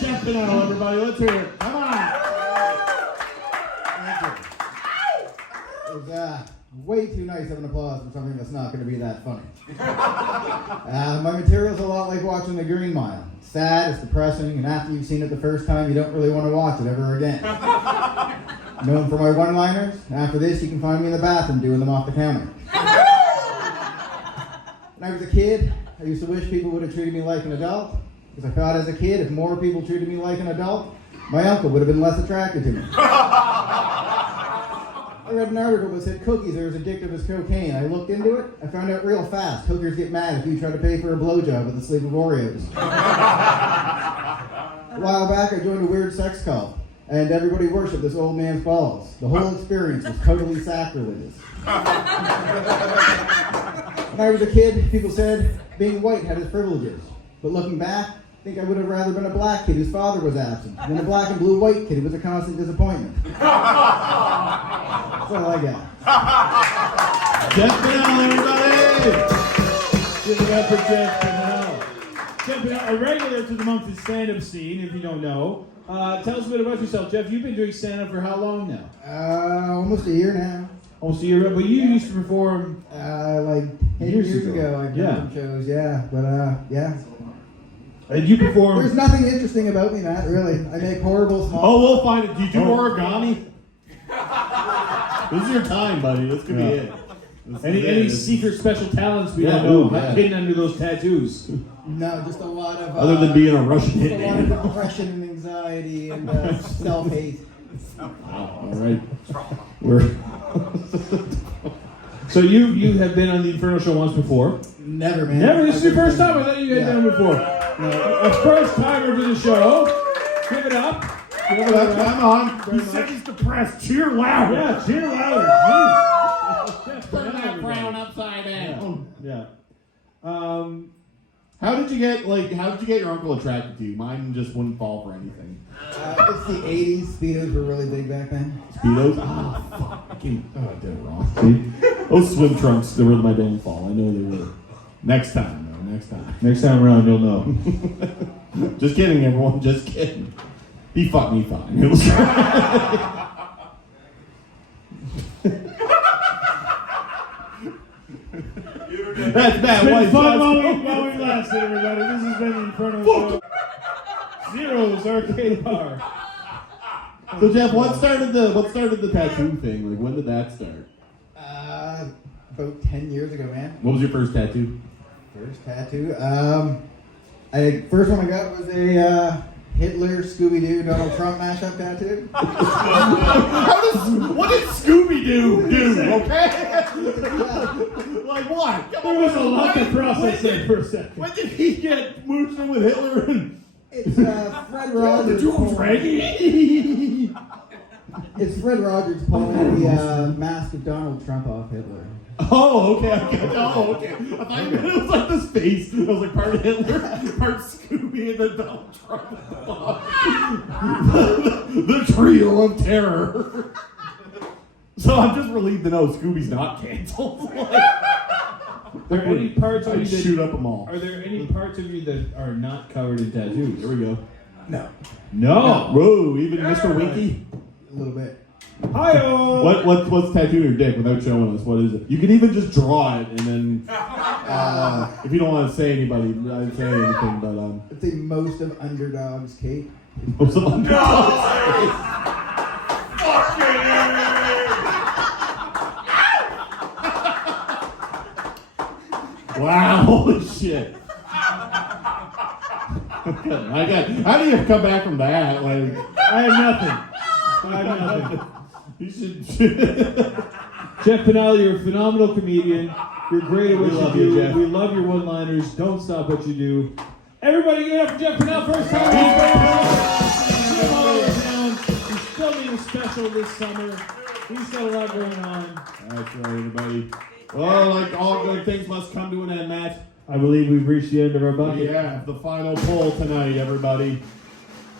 Jeff Purnell, everybody, let's hear it. Come on. It was way too nice of an applause for something that's not going to be that funny. My material's a lot like watching The Green Mile. It's sad, it's depressing, and after you've seen it the first time, you don't really want to watch it ever again. Known for my one-liners, after this you can find me in the bathroom doing them off the counter. When I was a kid, I used to wish people would have treated me like an adult, because I thought as a kid, if more people treated me like an adult, my uncle would have been less attracted to me. I read an article that said cookies are as addictive as cocaine. I looked into it. I found out real fast. Hookers get mad if you try to pay for a blowjob with a sleeve of Oreos. A while back, I joined a weird sex cult, and everybody worshipped this old man's balls. The whole experience was totally sacrilegious. When I was a kid, people said being white had its privileges. But looking back, I think I would have rather been a black kid whose father was absent than a black and blue white kid who was a constant disappointment. That's all I got. Jeff Purnell, everybody. Give it up for Jeff Purnell. Jeff Purnell, a regular to the monthly stand-up scene, if you don't know. Tell us a bit about yourself, Jeff. You've been doing stand-up for how long now? Almost a year now. Almost a year, but you used to perform Like 10 years ago. I've done some shows, yeah. But, yeah. And you perform. There's nothing interesting about me, Matt, really. I make horrible small... Oh, we'll find it. Do you do origami? This is your time, buddy. This could be it. Any secret special talents we don't know hidden under those tattoos? No, just a lot of... Other than being a Russian just a lot of hitman. depression and anxiety and self-hate. All right. We're... So you have been on the Inferno Show once before? Never, man. Never? This is your first time? I thought you had done it before. No. A first timer to the show. Give it up. Give it up. Come on. He said he's depressed. Cheer louder. Yeah, cheer louder. Jeez. Turn that frown upside down. Yeah. How did you get your uncle attracted to you? Mine just wouldn't fall for anything. It's the 80s. Speedos were really big back then. Speedos? Ah, fuck. I did it wrong. See? Those swim trunks, they were my downfall. I know they were. Next time, though. Next time. Next time around, you'll know. Just kidding, everyone. Just kidding. He fucked me fine. It was That's bad. It's been White fun Sox. while we lasted, everybody. This has been the Inferno Show. Xeroz Arcade Bar. So Jeff, what started the tattoo thing? Like, when did that start? About 10 years ago, man. What was your first tattoo? First tattoo? First one I got was a Hitler, Scooby-Doo, Donald Trump mashup tattoo. What did Scooby-Doo do? Okay? Like what? There was a lot to process there for a second. When did he get mooched with Hitler and... It's Fred Rogers. It's Fred Rogers pulling the mask of Donald Trump off Hitler. Oh, okay. I thought you meant it was like this face. It was like part Hitler, part Scooby, and then Donald Trump. the trio of terror. So I'm just relieved to know Scooby's not canceled. Are there any parts of you that shoot up them all? Are there any parts of you that are not covered in tattoos? Here we go. No. No. Whoa, even Mr. Winky? A little bit. Hi-oh! What's tattooing your dick without showing us? What is it? You can even just draw it and then if you don't want to say anybody, I'd say anything, but I'd say most of Underdog's cape. most of them. Wow, holy shit. How do you come back from that? Like, I have nothing. You should. Jeff Purnell, you're a phenomenal comedian. You're great at what We you love do. you, Jeff. We love your one-liners. Don't stop what you do. Everybody get up for Jeff Purnell. First time he's all over town. He's filming special this summer. He's got a lot going on. That's right, everybody. Well, like all good things must come to an end, Matt. I believe we've reached the end of our bucket. We have the final poll tonight, everybody.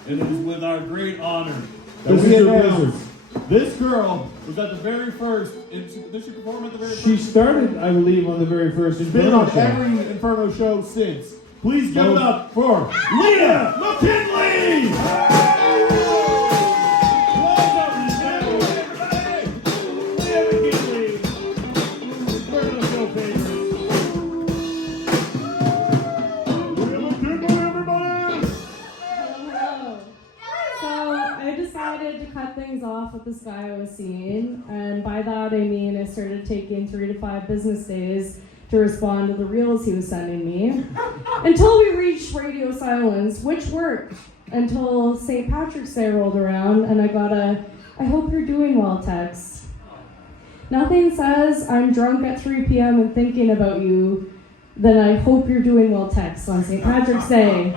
And it is with our great honor that This we is your announce business. this girl was at the very first. Did she perform at the very She first? started, I believe, on the very first She's been Inferno on show. every Inferno show since. Please give it up for Leah McKinley! Hello. So I decided to cut things off with this guy I was seeing, and by that I mean I started taking 3 to 5 business days to respond to the reels he was sending me, until we reached radio silence, which worked until St. Patrick's Day rolled around, and I got a "I hope you're doing well" text. Nothing says I'm drunk at 3 p.m. and thinking about you than "I hope you're doing well" text on St. Patrick's Day.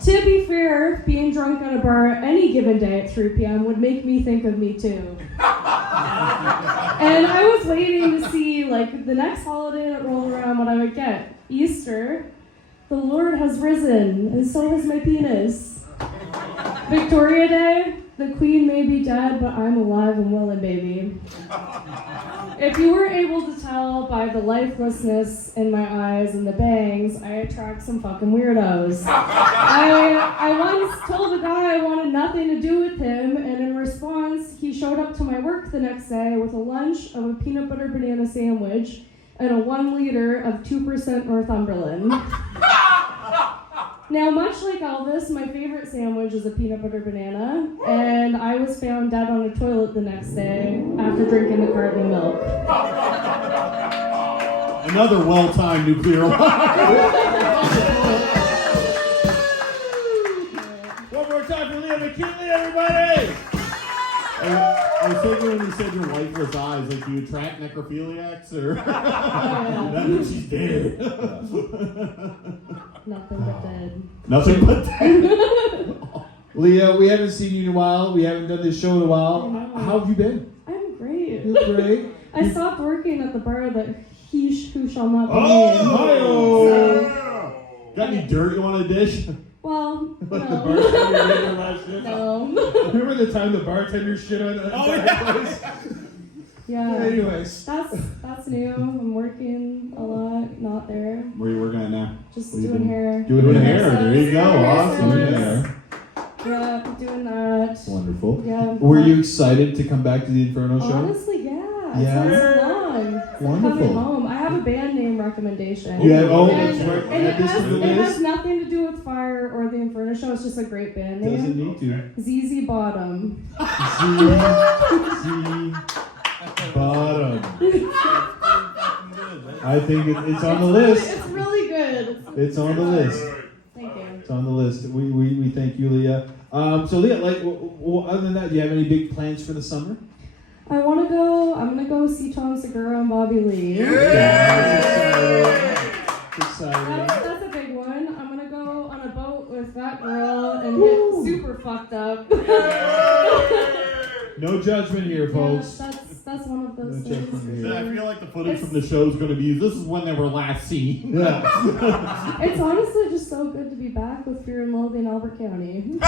To be fair, being drunk at a bar any given day at 3 p.m. would make me think of me too. And I was waiting to see, like, the next holiday that rolled around, what I would get. Easter. The Lord has risen, and so has my penis. Victoria Day. The Queen may be dead, but I'm alive and willing, baby. If you were able to tell by the lifelessness in my eyes and the bangs, I attract some fucking weirdos. I once told a guy I wanted nothing to do with him, and in response, he showed up to my work the next day with a lunch of a peanut butter banana sandwich and a 1 liter of 2% Northumberland. Now, much like Elvis, my favorite sandwich is a peanut butter banana, and I was found dead on a toilet the next day after drinking the carton of milk. Another well-timed nuclear one. One more time for Leah McKinley, everybody! I was thinking when you said your lifeless eyes, like, do you attract necrophiliacs, or? That means she's dead. Nothing but dead. Nothing but dead. Leah, we haven't seen you in a while. We haven't done this show in a while. I know. How have you been? I'm great. You're great. I stopped working at the bar that who shall not be Oh! named. Got any dirt you want to dish? Well, Like the no. bartender did your last shift? No. Remember the time the bartender shit on the place? Yeah. Anyways. That's new. I'm working a lot, not there. Where are you working at now? Just What are you doing hair. Doing hair. There you go. Awesome. Hairstylists. Yeah. Yeah, doing that. Wonderful. Yeah. Were you excited to come back to the Inferno show? Honestly, yeah. Yeah. It's been so long. Wonderful. Coming home. I have a band name recommendation. You have, oh, And, that's right. and it, This has, is the it list. has nothing to do with Fire or the Inferno show. It's just a great band name. Doesn't need to. ZZ Bottom. Z bottom. I think it's on the list. It's really good. It's on the list. Thank you. It's on the list. We thank you, Leah. So Leah, like, other than that, do you have any big plans for the summer? I'm gonna go see Tom Segura and Bobby Lee. That's exciting. That's a big one. I'm gonna go on a boat with that girl and get super fucked up. No judgment here, folks. Yeah, that's one of those No things. judgment here. I feel like the footage from the show is going to be, this is when they were last seen. Yeah. It's honestly just so good to be back with Fear and Loathing in Albert County.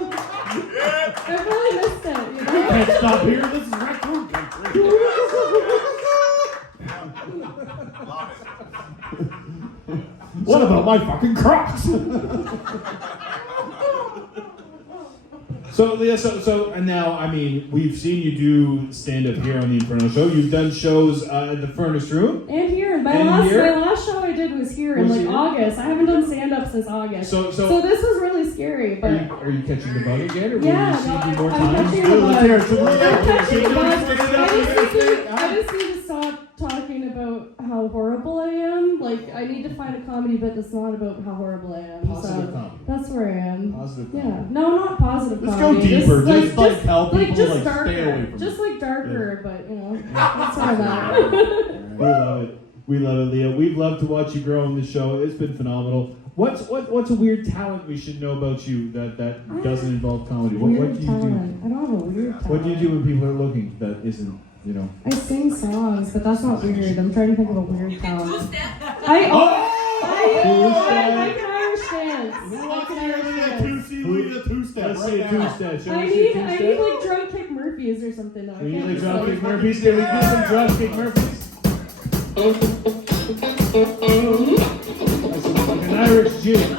I really missed it, you know? Can't stop here. This is raccoon country. What about my fucking Crocs? So Leah, so and now, I mean, we've seen you do stand up here on the Inferno show. You've done shows at the Furnace Room. And here, my And last here? show I did was here in Was like here? August. I haven't done stand up since August. So this was really scary, but are you catching the bug again, or yeah, will you see you no, more I'm times? catching the bug. Let's hear it. I'm catching the bug. Stand up. I just need to stop talking about about how horrible I am. Like, I need to find a comedy bit that's not about how horrible I am. Positive comedy. That's where I am. Positive Yeah. comedy. No, not positive Let's comedy. go deeper. Just like tell people just like darker. stay away from Just it. like darker, but you know, that's where I'm at. We love it. We love it, Leah. We've loved to watch you grow on the show. It's been phenomenal. What's a weird talent we should know about you that doesn't involve comedy? What Weird do you talent. I don't have a weird talent. What do you do when people are looking that isn't, you know? I sing songs, but that's not weird. I'm trying to think of a weird talent. I can Irish dance. Who wants to I hear can that Irish two-C Leah two-step Let's right say now? two-step. Shall we I say need two-step? like drum kick Murphys or something. Though. We need like just, dropkick Murphys. Can we do some dropkick Murphys? That's some fucking Irish jig.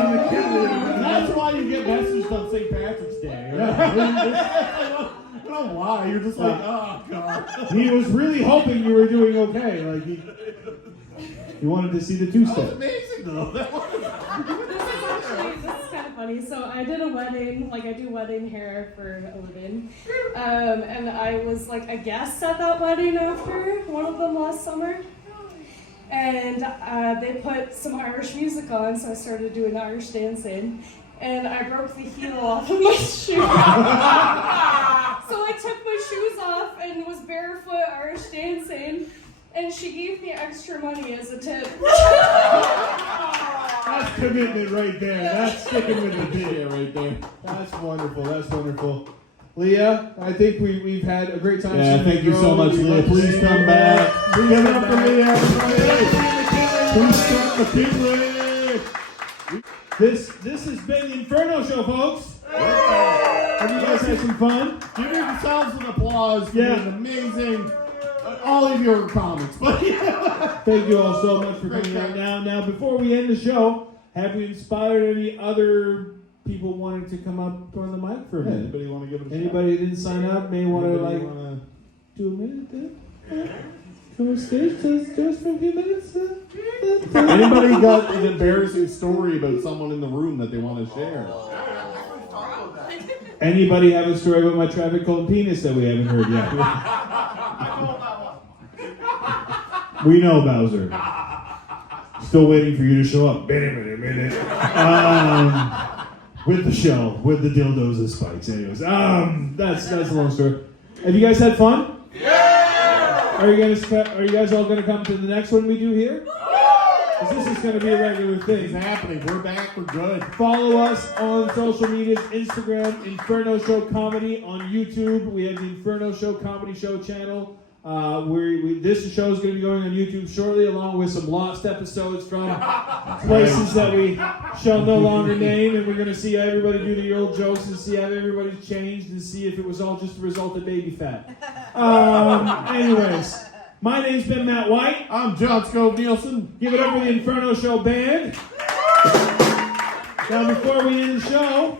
That's why you get messaged on St. Patrick's Day. I don't know why. You're just like, oh god. He was really hoping you were doing okay. Like he wanted to see the That two-step. was amazing though. That was... This is kind of funny. So I did a wedding, like I do wedding hair for a living, and I was like a guest at that wedding after one of them last summer, and they put some Irish music on, so I started doing Irish dancing, and I broke the heel off of my shoe. So I took my shoes off and was barefoot Irish dancing. And she gave me extra money as a tip. That's commitment right there. That's sticking with the bit. right there. That's wonderful. That's wonderful. Leah, I think we've had a great time. Yeah, seeing thank you so grow. much, We'd Leah. love to Please see come you. back. Please Give it come up for back. Leah, everybody. This has been the Inferno Show, folks. Have you guys had some fun? Give yourselves an applause for Yeah. being amazing. All of your comments. But yeah. Thank you all so much for coming out. Now, before we end the show, have we inspired any other people wanting to come up on the mic for a minute? Anybody want to give it a Anybody who didn't sign up may want to Anybody like wanna- do a minute. Come on stage, just for a few minutes. Anybody got an embarrassing story about someone in the room that they want to share? Anybody have a story about my traffic cone penis that we haven't heard yet? We know, Bowser. Still waiting for you to show up. Minute. With the shell, with the dildos and spikes. Anyways, that's a long story. Have you guys had fun? Yeah. Are you guys all gonna come to the next one we do here? 'Cause this is gonna be a regular thing. It's happening. We're back. We're good. Follow us on social medias, Instagram, Inferno Show Comedy, on YouTube. We have the Inferno Show Comedy Show channel. This show is going to be going on YouTube shortly, along with some lost episodes from places that we shall no longer name, and we're going to see how everybody do the old jokes and see how everybody's changed and see if it was all just a result of baby fat. Anyways, my name's been Matt White. I'm John SKov-Nielsen. Give it up for the Inferno Show band. Now, before we end the show,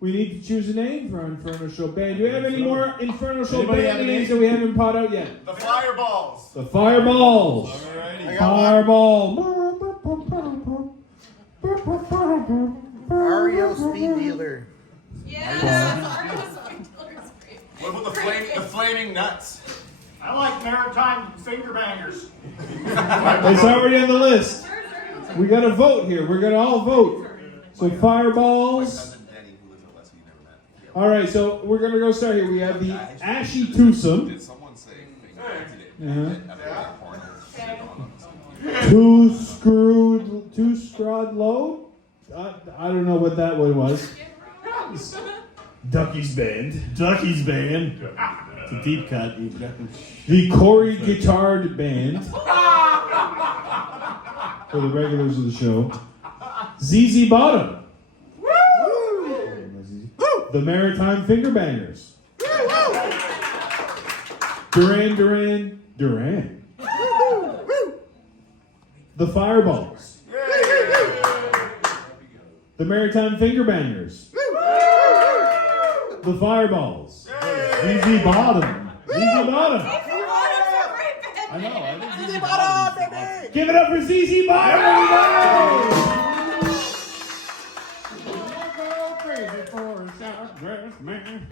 we need to choose a name for our Inferno Show band. Do we have any more Inferno Show Anybody have band a names name? that we haven't pot out yet? The Fireballs. The Fireballs. Alrighty. Fireball. Ario Speed Dealer. What about the flaming nuts? I like maritime finger bangers. It's already on the list. We got to vote here. We're going to all vote. So Fireballs. All right, so we're going to go start here. We have the Ashy Twosome. Did someone say Two Scrod Load? I don't know what that one was. Ducky's Band. Ducky's Band. It's a deep cut. The Corey Guitared Band. For the regulars of the show. ZZ Bottom. The Maritime Finger Bangers. Duran. The Fireballs. The Maritime Fingerbangers. The Fireballs. Easy bottom. ZZ Bottom. I know. I think Easy bottom, baby! Give it up for ZZ Bottom, everybody! Go crazy for a short dress man.